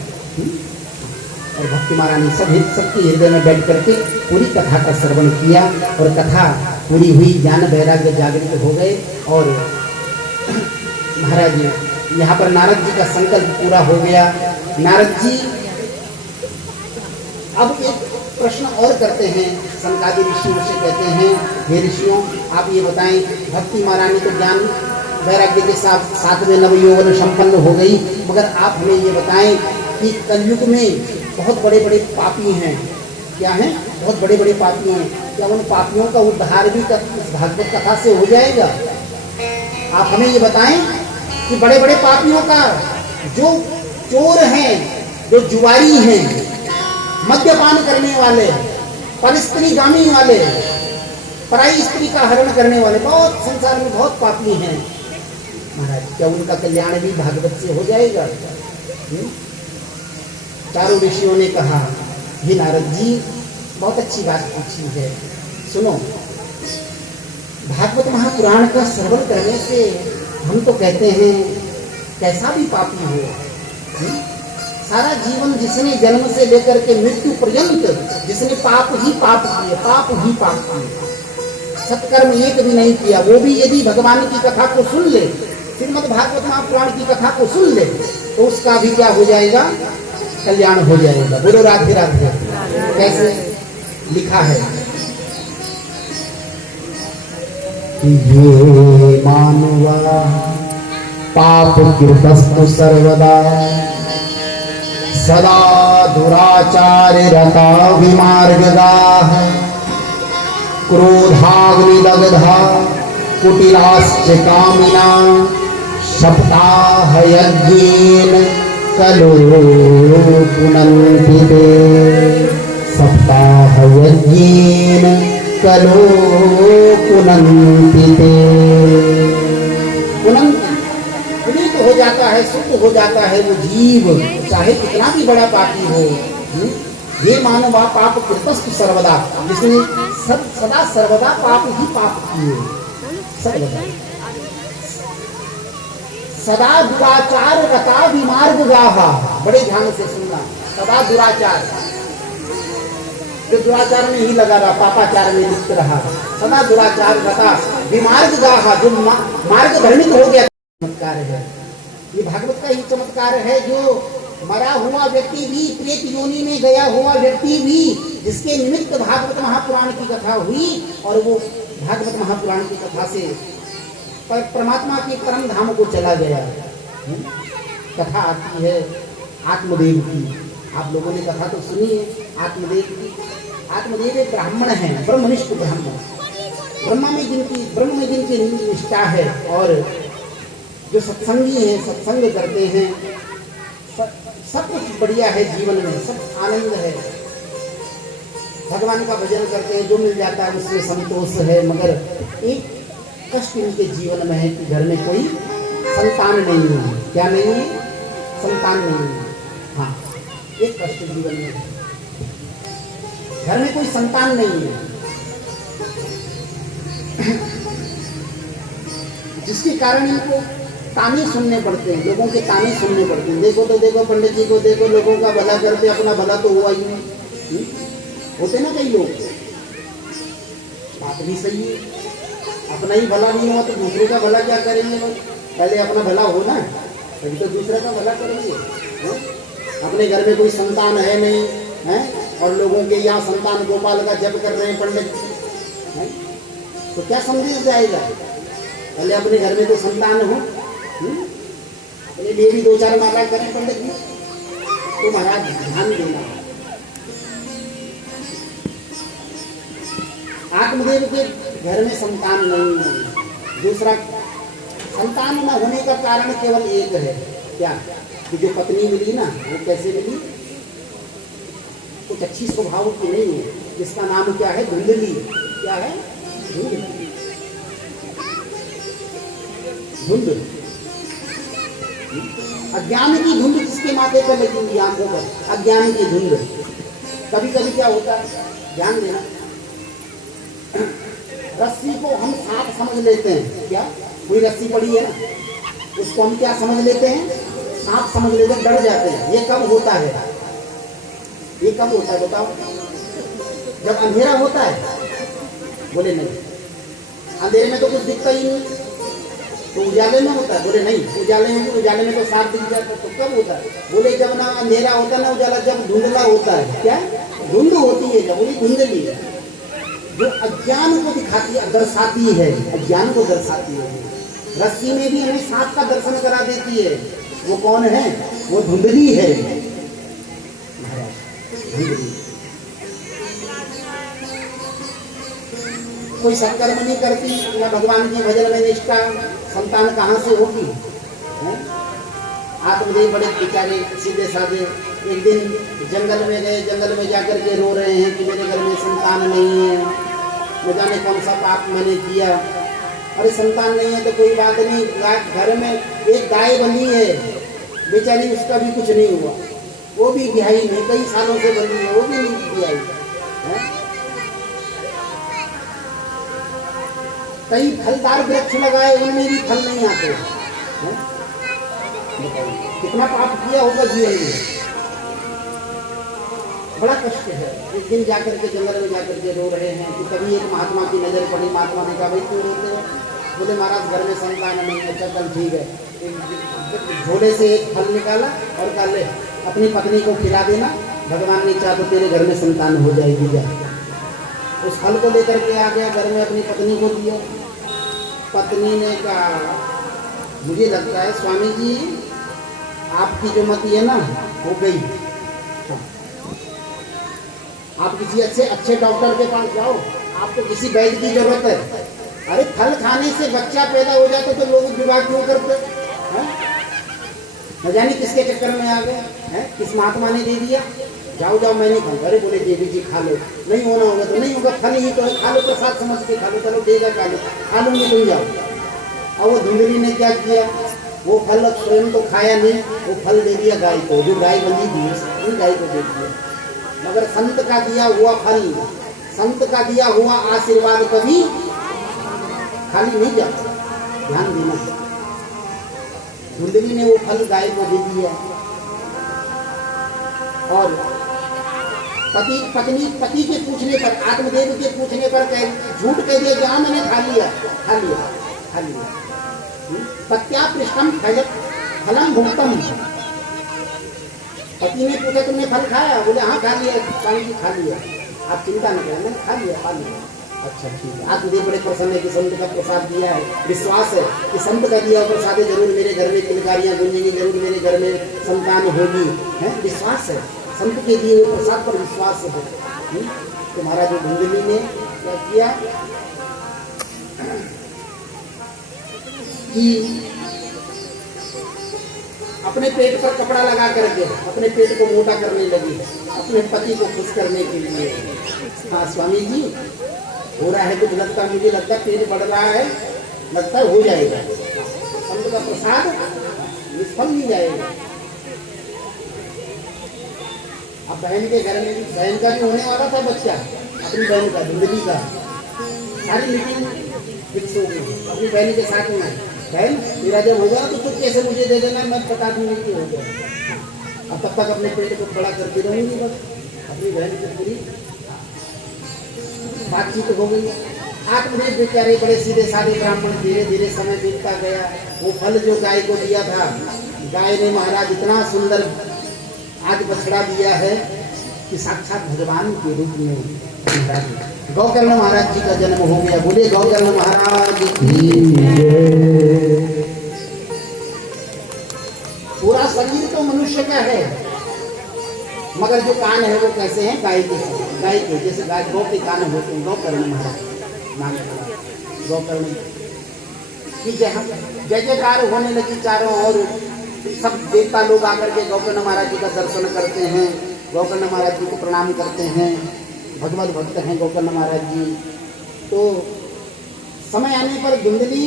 और भक्ति महारानी सबके हृदय में बैठ करके पूरी कथा का श्रवण किया, और कथा पूरी हुई, ज्ञान वैराग्य जागृत हो गए। और महाराज यहाँ पर नारद जी का संकल्प पूरा हो गया। नारद जी अब एक प्रश्न और करते हैं, सनकादि ऋषियों से कहते हैं, हे ऋषियों आप ये बताएं, भक्ति महारानी तो ज्ञान वैराग्य के साथ में नवयौवन संपन्न हो गई, मगर आप हमें ये बताएं कि कलयुग में बहुत बड़े बड़े पापी हैं। क्या हैं? बहुत बड़े बड़े पापी हैं। क्या उन पापियों का उद्धार भी इस भागवत कथा से हो जाएगा? आप हमें ये बताएं कि बड़े बड़े पापियों का, जो चोर हैं, जो जुआरी हैं, मद्यपान करने वाले, परस्त्रीगामी वाले, पराई स्त्री का हरण करने वाले, बहुत संसार में बहुत पापी हैं महाराज, क्या उनका कल्याण भी भागवत से हो जाएगा? चारों ऋषियों ने कहा, हे नारद जी बहुत अच्छी बात पूछी है, सुनो। भागवत महापुराण का श्रवण करने से हम तो कहते हैं कैसा भी पापी हो, सारा जीवन जिसने जन्म से लेकर के मृत्यु पर्यंत जिसने पाप ही पाप किए, सत्कर्म एक भी नहीं किया, वो भी यदि भगवान की कथा को सुन ले, श्रीमद् भागवत महापुराण की कथा को सुन ले, तो उसका भी क्या हो जाएगा, कल्याण हो जाएगा। बोलो राधे राधे। कैसे लिखा है, ये मानवा पाप कृतस्तु सर्वदा सदा दुराचार्य रता विमार्गदाः क्रोधाग्निदग्धा कुटिलाश्च कामिना सप्ताह यज्ञेन कलो पुनन्ति ते सप्ताह यज्ञेन कलो पुनन्ति ते। पुनीत हो जाता है, शुद्ध हो जाता है वो जीव, चाहे कितना भी बड़ा पापी हो। ये मानवा पाप कृतस्तु सर्वदा, जिसने सदा सर्वदा पाप ही पाप किए, सर्वदा सदा दुराचार रता विमार्ग गाहा। बड़े ध्यान से सुनना, सदा दुराचार, जो दुराचार में ही लगा रहा, पापाचार में लिप्त रहा, सदा दुराचार रता विमार्ग गाहा, जो मार्ग भ्रमित हो गया। चमत्कार है ये, भागवत का ही चमत्कार है, जो मरा हुआ व्यक्ति भी, प्रेत योनि में गया हुआ व्यक्ति भी, जिसके निमित्त भागवत महापुराण की कथा हुई, और वो भागवत महापुराण की कथा से परमात्मा के परम धाम को चला गया। कथा आती है आत्मदेव की, आप लोगों ने कथा तो सुनी है आत्मदेव की। आत्मदेव एक ब्राह्मण है, ब्रह्मनिष्ठ ब्राह्मण, ब्रह्म में जिनकी निष्ठा है, और जो सत्संगी हैं, सत्संग करते हैं, सब कुछ बढ़िया है जीवन में, सब आनंद है, भगवान का भजन करते हैं, जो मिल जाता है उसमें संतोष है। मगर एक कष्ट उनके जीवन में है कि घर में कोई संतान नहीं है। क्या नहीं है? संतान नहीं है। हाँ, एक कष्ट जीवन में है, घर में कोई संतान नहीं है, जिसके कारण इनको ताने सुनने पड़ते हैं, लोगों के ताने सुनने पड़ते हैं। देखो तो देखो, पंडित जी को देखो, लोगों का भला करते, अपना भला तो हुआ ही नहीं। होते ना कई लोग, बात भी सही है, अपना ही भला नहीं हुआ तो दूसरे का भला क्या करेंगे लोग? पहले अपना भला हो ना, तभी तो दूसरे का भला करेंगे। अपने घर में कोई संतान है नहीं है, और लोगों के यहाँ संतान गोपाल का जप कर रहे हैं पंडित, तो क्या संदेश जाएगा? पहले अपने घर में तो संतान हो, अपने लिए भी 2-4 माला करें पंडित जी, तो महाराज ध्यान देना। आत्मदेव के घर में संतान नहीं है। दूसरा, संतान न होने का कारण केवल एक है, क्या? कि जो पत्नी मिली ना, वो कैसे मिली? कुछ अच्छी स्वभाव की नहीं है, जिसका नाम क्या है? धुंधली। क्या है? धुंध, अज्ञान की धुंध जिसके माथे पर लगी हुई, आंखों पर, अज्ञान की धुंध। कभी कभी क्या होता है, ध्यान देना, रस्सी को हम सांप समझ लेते हैं। क्या? कोई रस्सी पड़ी है ना, उसको हम क्या समझ लेते हैं? सांप समझ लेते हैं, डर जाते हैं। ये कब होता है? ये कब होता है बताओ? जब अंधेरा होता है? बोले नहीं, अंधेरे में तो कुछ दिखता ही नहीं, तो उजाले में होता है? बोले नहीं, उजाले में तो सांप दिख जाता है। तो कब होता है? बोले जब ना अंधेरा होता है ना उजाला, जब धुंधला होता है। क्या? धुंध होती है जब, बोली धुंधली, जो अज्ञान को दिखाती है, दर्शाती है, अज्ञान को दर्शाती है। रस्सी में भी हमें सांप का दर्शन करा देती है। वो कौन है? वो धुंधली है, धुंधली। कोई सत्कर्म नहीं करती, या भगवान की भजन में निष्ठा, संतान कहाँ से होगी? आत्मदेव बड़े बेचारे सीधे साधे, एक दिन जंगल में गए, जंगल में जाकर के रो रहे हैं कि मेरे घर में संतान नहीं है, न जाने कौन सा पाप मैंने किया। अरे संतान नहीं है तो कोई बात नहीं, घर में एक गाय बंधी है बेचारी, उसका भी कुछ नहीं हुआ, वो भी ब्याही नहीं, कई सालों से बंधी है, वो भी नहीं ब्याही है। कई फलदार वृक्ष लगाए, उनमें भी फल नहीं आते हैं। कितना पाप किया होगा जीवन में, बड़ा कष्ट है। एक दिन जाकर के जंगल में जाकर के रो रहे हैं कि तभी एक महात्मा की नजर पड़ी। महात्मा ने कहा, भाई क्यों रोते हो? बोले, महाराज घर में संतान नहीं है। अच्छा चल ठीक है। एक झोले से एक फल निकाला और कहा, ले अपनी पत्नी को खिला देना, भगवान ने चाहा तो तेरे घर में संतान हो जाएगी। जा उस फल को लेकर के आ गया, घर में अपनी पत्नी को दिया। पत्नी ने कहा, मुझे लगता है स्वामी जी आपकी जो मति है ना हो गई, आप किसी अच्छे डॉक्टर के पास जाओ, आपको किसी वैद्य की जरूरत है। अरे फल खाने से बच्चा पैदा हो जाता तो लोग विवाह क्यों करते हैं? न जाने किसके चक्कर में आ गए हैं, किस महात्मा ने दे दिया, जाओ जाओ मैं नहीं खाऊंगा। अरे बोले देवी जी खा लो, नहीं होना होगा तो नहीं होगा, फल ही तो है, खा लो, प्रसाद समझ के खा लो, चलो देगा खा लो, खा लूंगी तुम जाओ। और वो धुंधली ने क्या किया, वो फल स्वयं तो खाया नहीं, वो फल दे दिया गाय को, जो गाय बंदी थी गाय को दे दिया। मगर संत का दिया हुआ फल, संत का दिया हुआ आशीर्वाद कभी खाली नहीं जाता, ध्यान देना। धुंधली ने वो फल गाय को दे दिया और पति के पूछने पर, आत्मदेव के पूछने पर झूठ कह दिया, जहां मैंने खा लिया। पत्यापृष्टम फलम भुक्तम। पति ने पूछा तुमने फल खाया? बोले हाँ खा लिया स्वामी जी, खा लिया। आप चिंता नहीं करें, मैंने खा लिया। अच्छा ठीक है। आत्मदेव बड़े प्रसन्न है कि संत का प्रसाद दिया है, विश्वास है कि संत का दिया प्रसाद जरूर मेरे घर में किलकारियां गूंजेंगी, जरूर मेरे घर में संतान होगी, है विश्वास है, संत के दिए हुए प्रसाद पर विश्वास है। तो महाराज धुंधली ने क्या किया कि अपने पेट पर कपड़ा लगा करके अपने पेट को मोटा करने लगी, अपने पति को खुश करने के लिए। हाँ स्वामी जी हो रहा है कुछ, लगता है मुझे लगता है पेट बढ़ रहा है, लगता है हो जाएगा, संत का प्रसाद निष्फल नहीं जाएगा। अब बहन के घर में भी, बहन का भी होने वाला था बच्चा, अपनी बहन का, धुंधली का, सारी मीटिंग फिक्स हो गई अपनी बहन के साथ में। बहन मेरा जब होगा तो खुद कैसे मुझे दे देना, मैं बता दूंगी कि हो गया। अब तब तक अपने पेट को बड़ा करती रहूंगी, बस अपनी बहन से पूरी बातचीत हो गई। आत्मदेव बेचारे बड़े सीधे साधे ब्राह्मण, धीरे धीरे समय बीतता गया। वो फल जो गाय को दिया था, गाय ने महाराज इतना सुंदर आज बछड़ा दिया है कि साक्षात भगवान के रूप में गौकर्ण महाराज जी का जन्म हो गया। बोले गौकर्ण महाराज की। पूरा शरीर तो मनुष्य का है, मगर जो कान है वो कैसे हैं, गाय के जैसे गाय गौ के कान होते हैं। गौकर्ण महाराज नाम गौकर्ण की जय जयकार होने लगी चारों ओर। सब देवता लोग आकर के गौकर्ण महाराज जी का दर्शन करते हैं, गौकर्ण महाराज जी को प्रणाम करते हैं। भगवत भक्त हैं गौकर्ण महाराज जी। तो समय आने पर धुंधली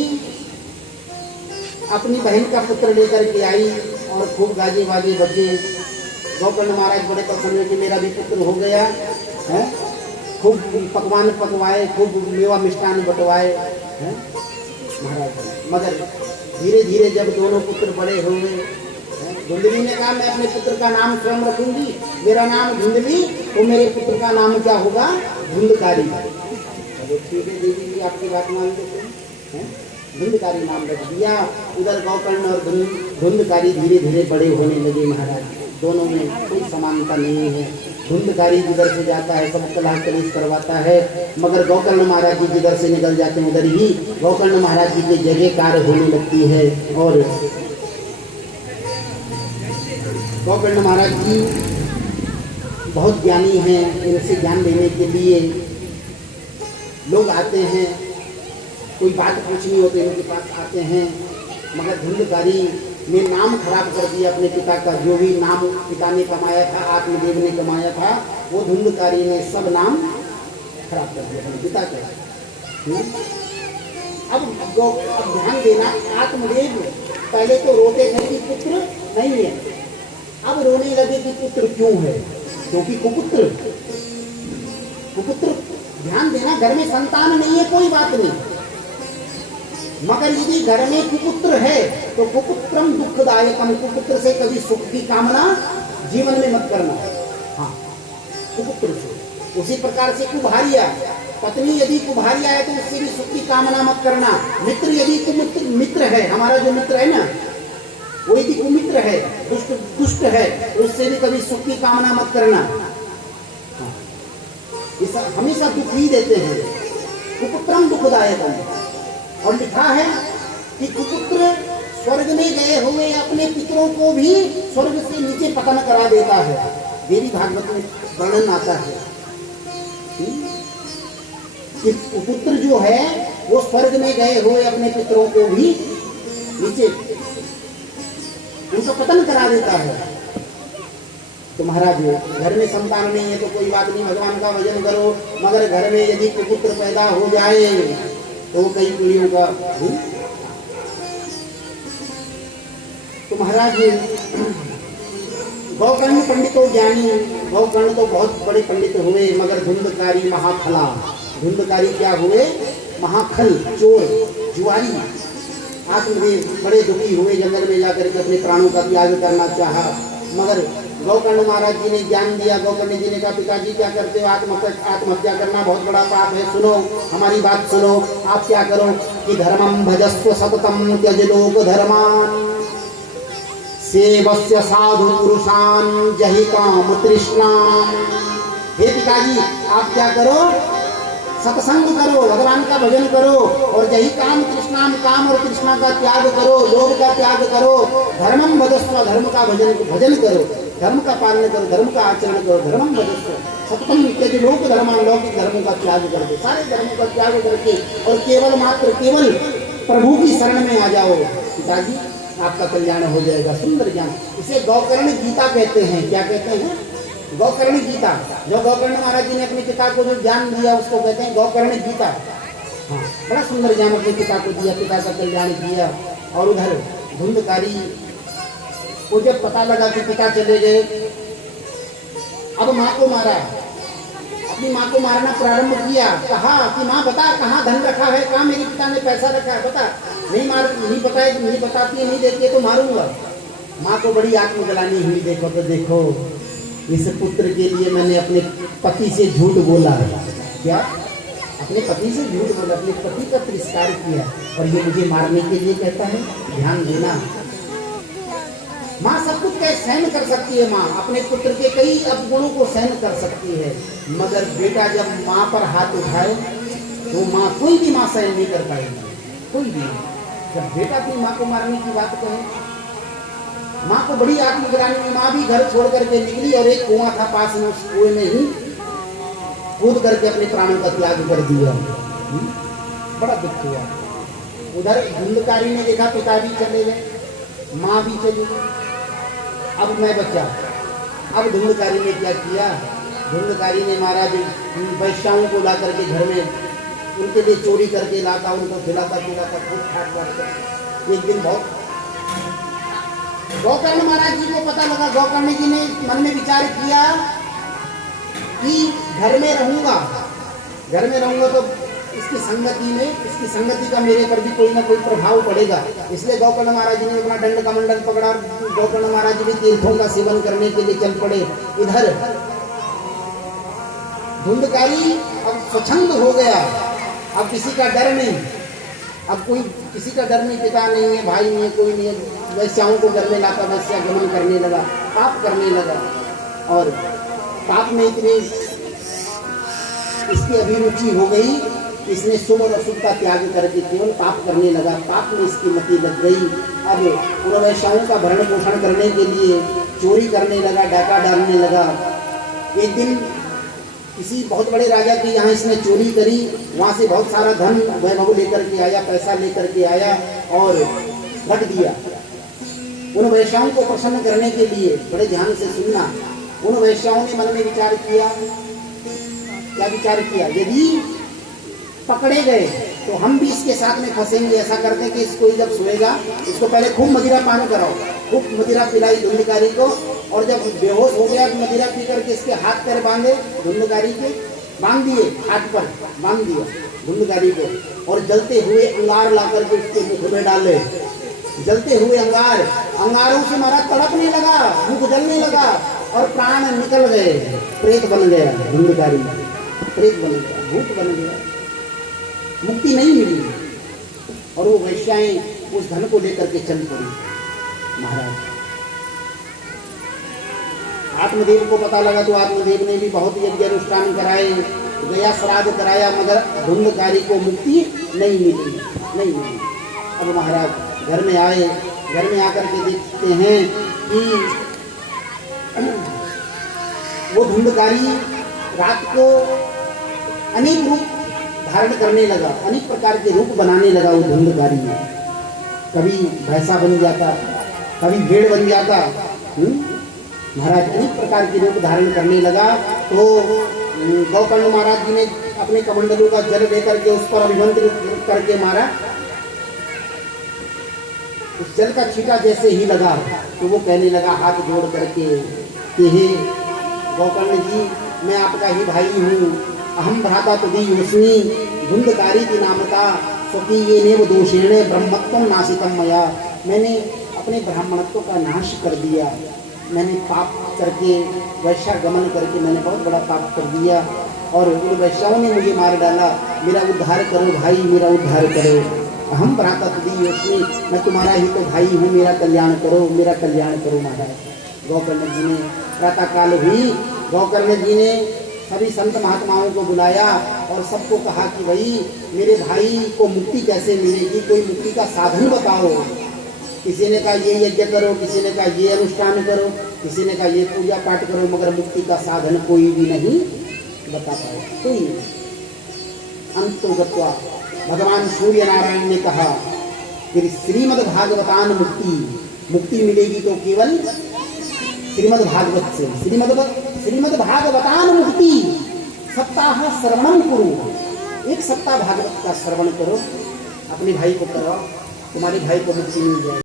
अपनी बहन का पुत्र लेकर के आई और खूब गाजी बाजी बजी। गौकर्ण महाराज बड़े प्रसन्न हुए कि मेरा भी पुत्र हो गया है। खूब पकवान पकवाए, खूब मेवा मिष्ठान बंटवाए हैं महाराज। मगर धीरे धीरे जब दोनों पुत्र बड़े हुए, धुंधली ने कहा मैं अपने पुत्र का नाम स्वयं रखूंगी, मेरा नाम धुंधली, तो मेरे पुत्र का नाम क्या होगा, धुंधकारी। चलो ठीक है देवी जी आपकी बात मान लेते हैं, धुंधकारी नाम रख दिया। उधर गौकर्ण और धुंधकारी धीरे धीरे बड़े होने लगे महाराज। दोनों में कोई समानता नहीं है। धुंधकारी जिधर से जाता है सब कलह कलेश करवाता है, मगर गौकर्ण महाराज जी जिधर से निकल जाते हैं उधर ही गौकर्ण महाराज जी की जगह कार्य होने लगती है। और गौकर्ण महाराज जी बहुत ज्ञानी हैं, इनसे ज्ञान लेने के लिए लोग आते हैं, कोई बात पूछनी होती है इनके पास आते हैं। मगर धुंधकारी ने नाम खराब कर दिया अपने पिता का। जो भी नाम पिता ने कमाया था, आत्मदेव ने कमाया था, वो धुंधकारी ने सब नाम खराब कर दिया अपने पिता का। अब ध्यान देना, आत्मदेव पहले तो रोते थे कि पुत्र नहीं है, अब रोने लगे कि पुत्र क्यों है, क्योंकि कुपुत्र। ध्यान देना, घर में संतान नहीं है कोई बात नहीं, मगर यदि घर में कुपुत्र है तो कुपुत्रम दुखदायकम, कुपुत्र से कभी सुख की कामना जीवन में मत करना। हाँ, कुपुत्र से। उसी प्रकार से कुभारिया, पत्नी यदि कुभारिया है तो उससे भी सुख की कामना मत करना। मित्र यदि कुमित्र मित्र है, हमारा जो मित्र है ना, वो यदि कुमित्र है, दुष्ट है, तो उससे भी कभी सुख की कामना मत करना। हाँ, हमेशा दुख ही देते हैं। कुपुत्रम दुखदायकम। और लिखा है कि कुपुत्र स्वर्ग में गए हुए अपने पितरों को भी स्वर्ग से नीचे पतन करा देता है। देवी भागवत में वर्णन आता है कि पुत्र जो है वो स्वर्ग में गए हुए अपने पितरों को भी नीचे उनका पतन करा देता है। तो महाराज घर में संतान नहीं है तो कोई बात नहीं, भगवान का भजन करो, मगर घर में यदि पुत्र पैदा हो जाए तो कई पीढ़ियों का। तो महाराज गौकर्ण पंडितों ज्ञानी, गौकर्ण तो बहुत बड़े पंडित हुए, मगर धुंधकारी महाफला। धुंधकारी क्या हुए? महाफल, चोर, जुआरी, आत्मदेव, बड़े दुखी हुए। जंगल में जाकर के अपने प्राणों का त्याग करना चाहा, मगर गौकर्ण महाराज जी ने ज्ञान दिया। गौकर्ण जी ने कहा, पिताजी क्या करते हो? आत्महत्या करना बहुत बड़ा पाप है। सुनो, हमारी बात सुनो। आप क्या करो कि धर्मम भजस्व सततम त्यज लोक धर्मान सेवस्य साधु पुरुषान जहि काम तृष्णाम। हे पिताजी, आप क्या करो? सत्संग करो, भगवान का भजन करो, और यही काम तृष्णाम, काम और तृष्णा का त्याग करो, लोभ का त्याग करो। धर्मम भजस्व, धर्म का भजन करो, धर्म का पालन करो, धर्म का आचरण करो। धर्मम भजस्व सततम त्यज लोक धर्मान, लौकिक धर्मों का त्याग कर दो, सारे धर्मों का त्याग करके और केवल मात्र केवल प्रभु की शरण में आ जाओ। पिताजी आपका कल्याण हो जाएगा। सुंदर ज्ञान, इसे गौकर्ण गीता कहते हैं। क्या कहते हैं? गौकर्ण गीता। जो गौकर्ण महाराज जी ने अपने पिता को जो ज्ञान दिया उसको कहते हैं गौकर्ण गीता। हाँ, बड़ा सुंदर ज्ञान अपने पिता को दिया, पिता का कल्याण किया। और उधर धुंधकारी को जब पता लगा कि पिता चले गए, अब माँ को मारा, अपनी माँ को मारना प्रारंभ किया। कहा कि माँ बता, कहाँ धन रखा है, कहाँ मेरे पिता ने पैसा रखा है, बता। नहीं बताती है, नहीं देती है तो मारूंगा। माँ को बड़ी आत्मग्लानि हुई। देखो तो देखो, इस पुत्र के लिए मैंने अपने पति से झूठ बोला। क्या? अपने पति से झूठ बोला, अपने पति का तिरस्कार किया, और ये मुझे मारने के लिए कहता है। ध्यान देना, माँ सब कुछ कैसे सहन कर सकती है। माँ अपने पुत्र के कई अवगुणों को सहन कर सकती है, मगर बेटा जब माँ पर हाथ उठाए तो माँ, कोई भी माँ सहन नहीं कर पाएगी। कोई भी, जब बेटा अपनी माँ को मारने की बात कहे, माँ को बड़ी आत्मग्लानि में माँ भी घर छोड़ करके निकली, और एक कुआं था पास में, उस कुएं में ही कूद करके अपने प्राणों का त्याग कर दिया। बड़ा दुख हुआ। उधर धुंधकारी ने देखा पिता भी चले गए, माँ भी चली गई, अब मैं बचा। अब धुंधकारी ने क्या किया? धुंधकारी ने महाराज वैश्याओं को ला करके घर में उनके लिए चोरी करके लाता, उनको खिलाता पिलाता, खूब ठाट बाट। एक दिन बहुत गौकर्ण महाराज जी को पता लगा। गौकर्ण जी ने मन में विचार किया कि घर में रहूंगा तो इसकी संगति का मेरे पर भी कोई ना कोई प्रभाव पड़ेगा। इसलिए गौकर्ण महाराज जी ने अपना दंड कमंडल पकड़ा। गौकर्ण महाराज जी भी तीर्थों का सेवन करने के लिए चल पड़े। इधर धुंधकारी अब स्वच्छंद हो गया, अब किसी का डर नहीं, अब कोई किसी का डर नहीं, पिता नहीं है, भाई नहीं है, कोई नहीं है। वैश्याओं को घर में लाता, वैश्या गमन करने लगा, पाप करने लगा, और पाप में इतनी इसकी अभिरुचि हो गई कि इसने शुभ और अशुभ का त्याग करके केवल पाप करने लगा। पाप में इसकी मति लग गई। अब उन वैश्याओं का भरण पोषण करने के लिए चोरी करने लगा, डाका डालने लगा। एक दिन किसी बहुत बड़े राजा के यहाँ इसने चोरी करी, वहाँ से बहुत सारा धन वैभव लेकर के आया, पैसा लेकर के आया और रख दिया। उन वैश्याओं को प्रसन्न करने के लिए, बड़े ध्यान से सुनना, उन वैश्याओं ने मन में विचार किया। क्या विचार किया? यदि पकड़े गए तो हम भी इसके साथ में फंसेंगे। ऐसा करते कि इसको जब सोएगा इसको पहले खूब मदिरा पान कराओ, खूब मदिरा पिलाई धुंधकारी को, और जब बेहोश हो गया तो मदिरा पी करके इसके हाथ पैर बांधे, धुंधकारी के बांध दिए, हाथ पर बांध दिया धुंधकारी को। और जलते हुए अंगार ला करके उसके मुख में डाले। जलते हुए अंगारों से महाराज तड़पने लगा, मुख जलने लगा और प्राण निकल गए, प्रेत बन गया, धुंधकारी प्रेत बन गया, भूत बन गया, मुक्ति नहीं मिली। और वो वैश्याएं उस धन को लेकर के चल पड़ी। महाराज आत्मदेव को पता लगा तो आत्मदेव ने भी बहुत यज्ञ अनुष्ठान कराए, गया श्राद्ध कराया, मगर धुंधकारी को मुक्ति नहीं मिली। अब महाराज घर में आए, घर में आकर के देखते हैं कि वो धुंधकारी रात को अनेक रूप धारण करने लगा, अनेक प्रकार के रूप बनाने लगा। वो धुंधकारी कभी भैंसा बन जाता, कभी भेड़ बन जाता। महाराज अनेक प्रकार के रूप धारण करने लगा। तो गौकर्ण महाराज जी ने अपने कमंडलों का जल लेकर के उस पर अभिमंत्रित करके मारा। उस जल का छींटा जैसे ही लगा तो वो कहने लगा हाथ जोड़ करके कि हे गौकर्ण जी, मैं आपका ही भाई हूँ। अहम भ्राता तदीयोस्मि धुंधकारी की नामता स्वकीयेनेव दोषेण ब्रह्मत्वं नाशितं मया। मैंने अपने ब्राह्मणत्व का नाश कर दिया, मैंने पाप करके वैश्यागमन करके मैंने बहुत बड़ा पाप कर दिया और उन वैश्याओं ने मुझे मार डाला। मेरा उद्धार करो भाई, मेरा उद्धार करो। अहम भ्राता तदीयोस्मि, मैं तुम्हारा ही तो भाई हूँ, मेरा कल्याण करो, मेरा कल्याण करो। महाराज गौकर्ण जी ने प्रातःकाल हुई, गौकर्ण जी ने सभी संत महात्माओं को बुलाया और सबको कहा कि भाई मेरे भाई को मुक्ति कैसे मिलेगी, कोई मुक्ति का साधन बताओ। किसी ने कहा ये यज्ञ करो, किसी ने कहा ये अनुष्ठान करो, किसी ने कहा ये पूजा पाठ करो, मगर मुक्ति का साधन कोई भी नहीं बता पाए, कोई नहीं। अंत तो गत्वा भगवान सूर्य नारायण ने कहा फिर श्रीमद् भागवतान मुक्ति मिलेगी तो केवल श्रीमद् भागवत से। श्रीमद् भागवतान मुक्ति सप्ताह श्रवणम करो, एक सप्ताह भागवत का श्रवण करो, अपने भाई को करो, तुम्हारे भाई को मुक्ति मिल जाएगी।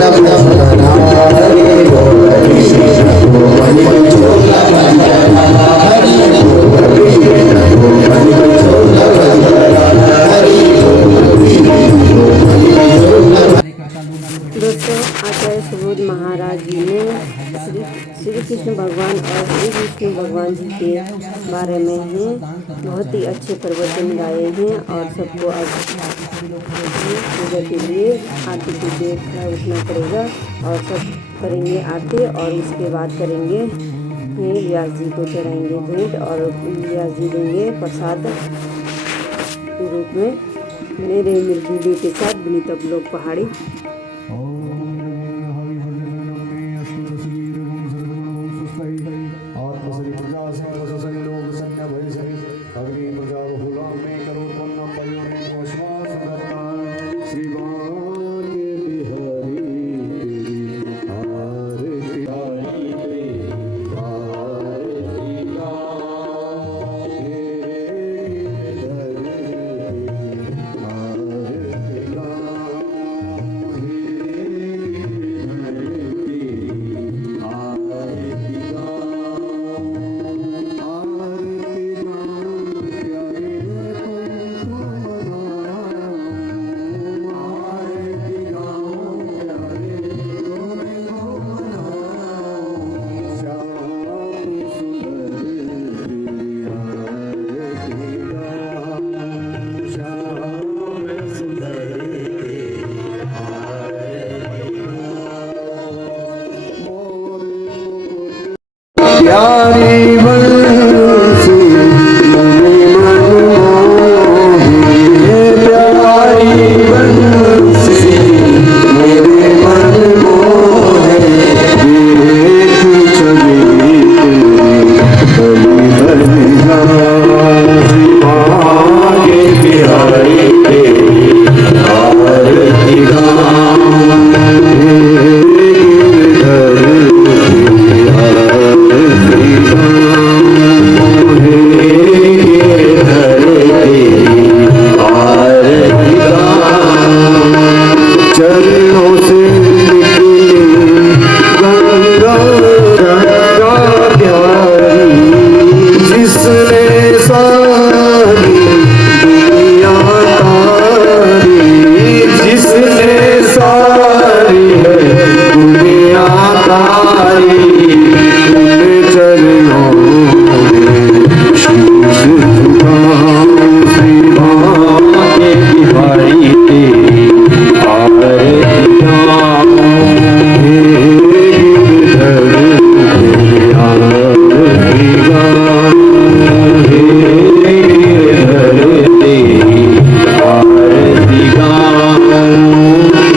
चोला बंजना हरि बोल मणि को चोला बंजना हरि बोल मणि को चोला बंजना हरि दोस्तों, आचार्य सुबोध महाराज जी ने श्री कृष्ण भगवान और श्री विष्णु भगवान जी के बारे में ही बहुत ही अच्छे प्रवचन गाए हैं और सबको पूजा के लिए आरती की देर खड़ा उठना पड़ेगा और सब करेंगे आरती और उसके बाद करेंगे व्यास जी को चढ़ाएंगे भेंट और व्यास जी देंगे प्रसाद के रूप में। मेरे वीडियो के साथ विनीता ब्लॉग पहाड़ी। प्यारी बंसी मेरे मन मोहे, प्यारी बंसी मेरे मन मोहे, देख चली तेरी आगे बिहारी तेरी आरती चरणों से निकली गंगा प्यारी, जिसने सारी दुनिया तारी, जिसने सारी दुनिया तारी, उन चरणों में शीश झुकाऊं, श्री भाग्य बिहारी तेरी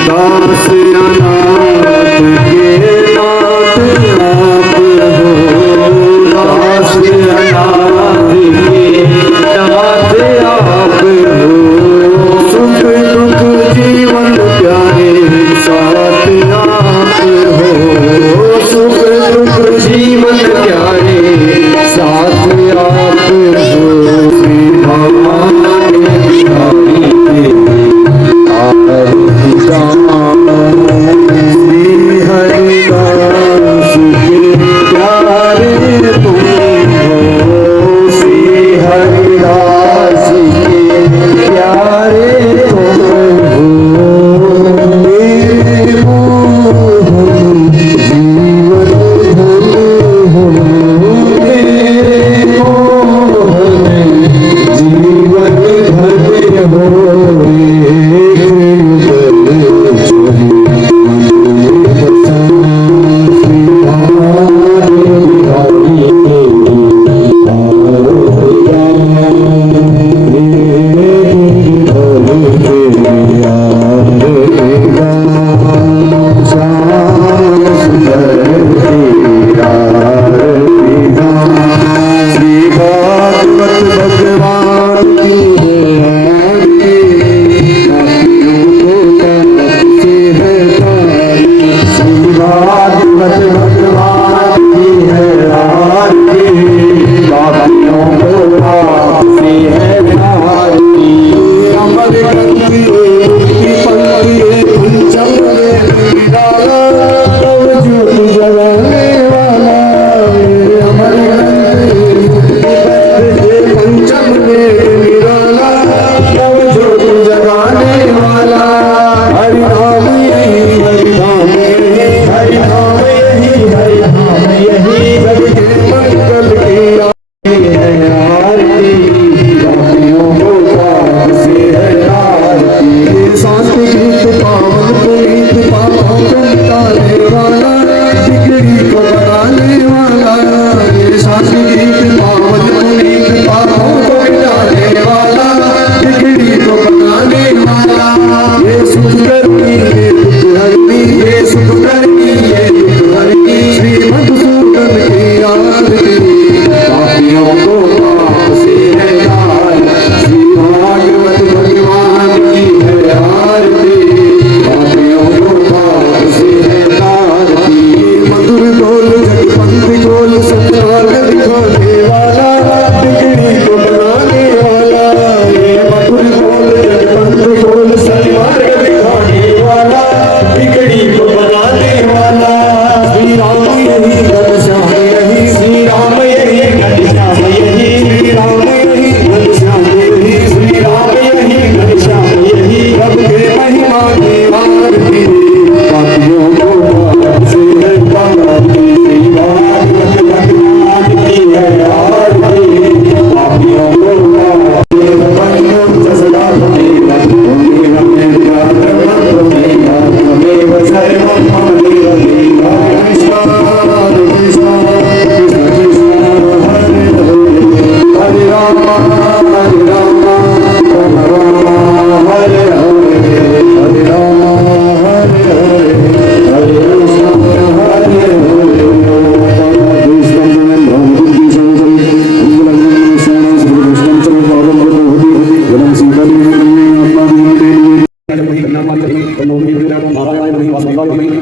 दास अनाथ के नाथ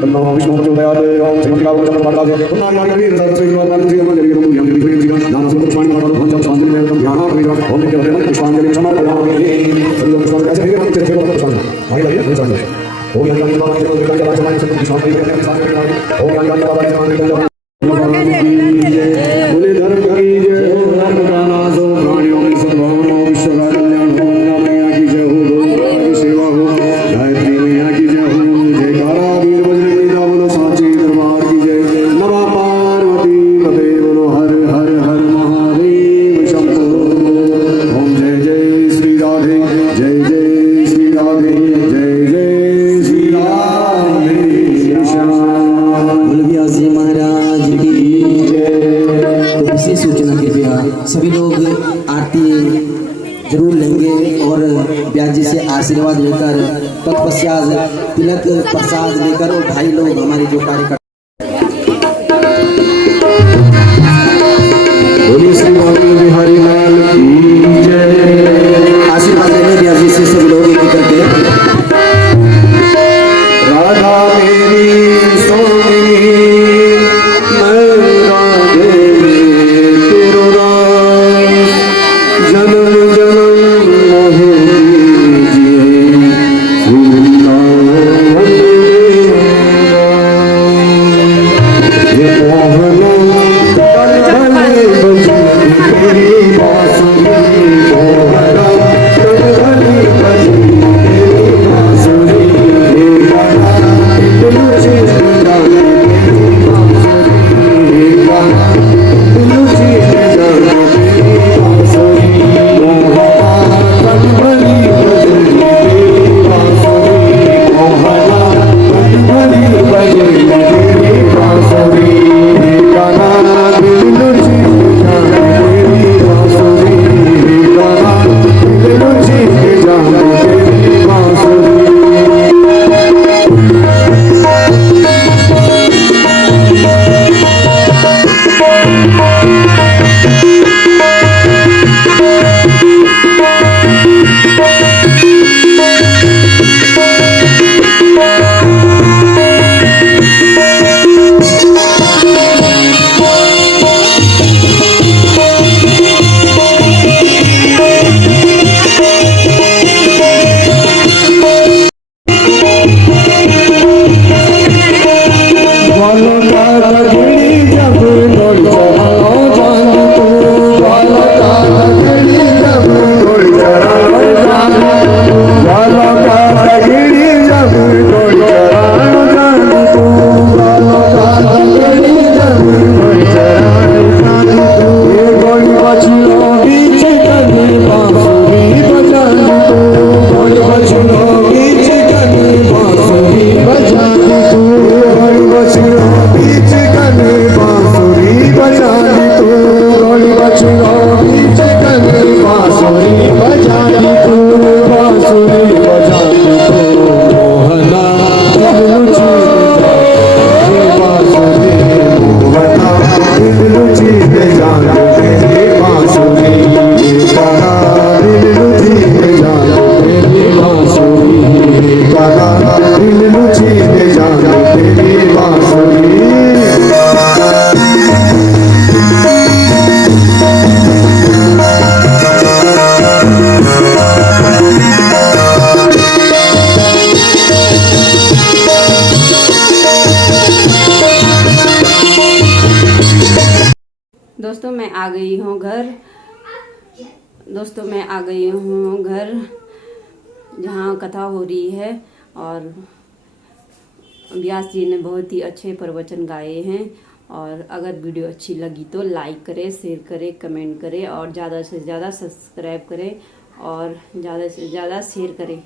तन्नो विष्णु प्रचोदयात् ओम श्रीमद्भागवत समर्पणात् पुण्ययानि सर्वश्रेष्ठवान् श्रीमद् ज्ञानसमुद्रपाणि भगवान् शांति में ध्यान करेगा ओम नित्य हरे पुष्पांजलि समर्पयामि हरि ओम स्वामी कैसे फिर चेक करो पुष्पांजलि आगे लगे नहीं चाहिए ओम ज्ञानी बाबा के तो करके बात समाज से शांति में साथ ओम ज्ञानी बाबा के मान के बोले धर्म की जय हो धर्म का नाश हो प्राणियों में सद्भावना हो विश्व का कल्याण हो गंगा मैया की जय हो गौ की सेवा हो गायत्री मैया की जय हो जयकारा वीर बजरंगी का बोलो सांची दरबार की जय नमः पार्वती पते बोलो हर हर हर महादेव शंभो ओम जय जय श्री राधे जय जय श्री राधे जय जय श्री राधे श्याम बोल व्यास जी महाराज की तो इसी सूचना के बिना सभी लोग आरती जरूर लेंगे और व्यास जी से आशीर्वाद लेकर तत्पश्चात तिलक प्रसाद लेकर और भाई लोग हमारे जो कार्यकर्ता बोलिए श्री बाबू बिहारी लाल की जय आशीर्वाद लेंगे व्यास जी से सभी लोग एक करके राधा मेरी सोनी मैं राधे तेरो दास जन्म जन्म मोह दीजिए वृंदावन ये मोहन तन भले बजी तेरी बांसुरी मोहन तन भले बजी तेरी बांसुरी हे गाना दिल से गाने तेरी बांसुरी हे गाना दिल से गाने तेरी बांसुरी मोहना तन भले बजी तेरी बांसुरी मोहना तन भले बजी तेरी बांसुरी हे गाना दिल से गाने तेरी बांसुरी हे गाना दिल से गाने तेरी बांसुरी बालों का गगड़ी जब डोल चढ़ाओ जान तू बालों का गगड़ी जब डोल चढ़ाओ जान तू बालों का गगड़ी जब डोल चढ़ाओ जान तू बालों का गगड़ी जब डोल चढ़ाओ जान तू ये गोली बचियों बीच कने बांसुरी बजान तू गोली बचियों बीच कने बांसुरी बजान तू गोली बचियों बीच कने बांसुरी बजानी तू गोली बचियों बीच कने बांसुरी बजानी तू बांसुरी बजानी तू मोहना दिलुची बजानी बांसुरी मोहना दिलुची बजानी तेरी बांसुरी गाना दिलुची बजानी तेरी बांसुरी गाना दिलुची बजानी तेरी बांसुरी दोस्तों मैं आ गई हूँ घर जहाँ कथा हो रही है और व्यास जी ने बहुत ही अच्छे प्रवचन गाए हैं। और अगर वीडियो अच्छी लगी तो लाइक करें, शेयर करें, कमेंट करें और ज़्यादा से ज़्यादा सब्सक्राइब करें और ज़्यादा से ज़्यादा शेयर करें।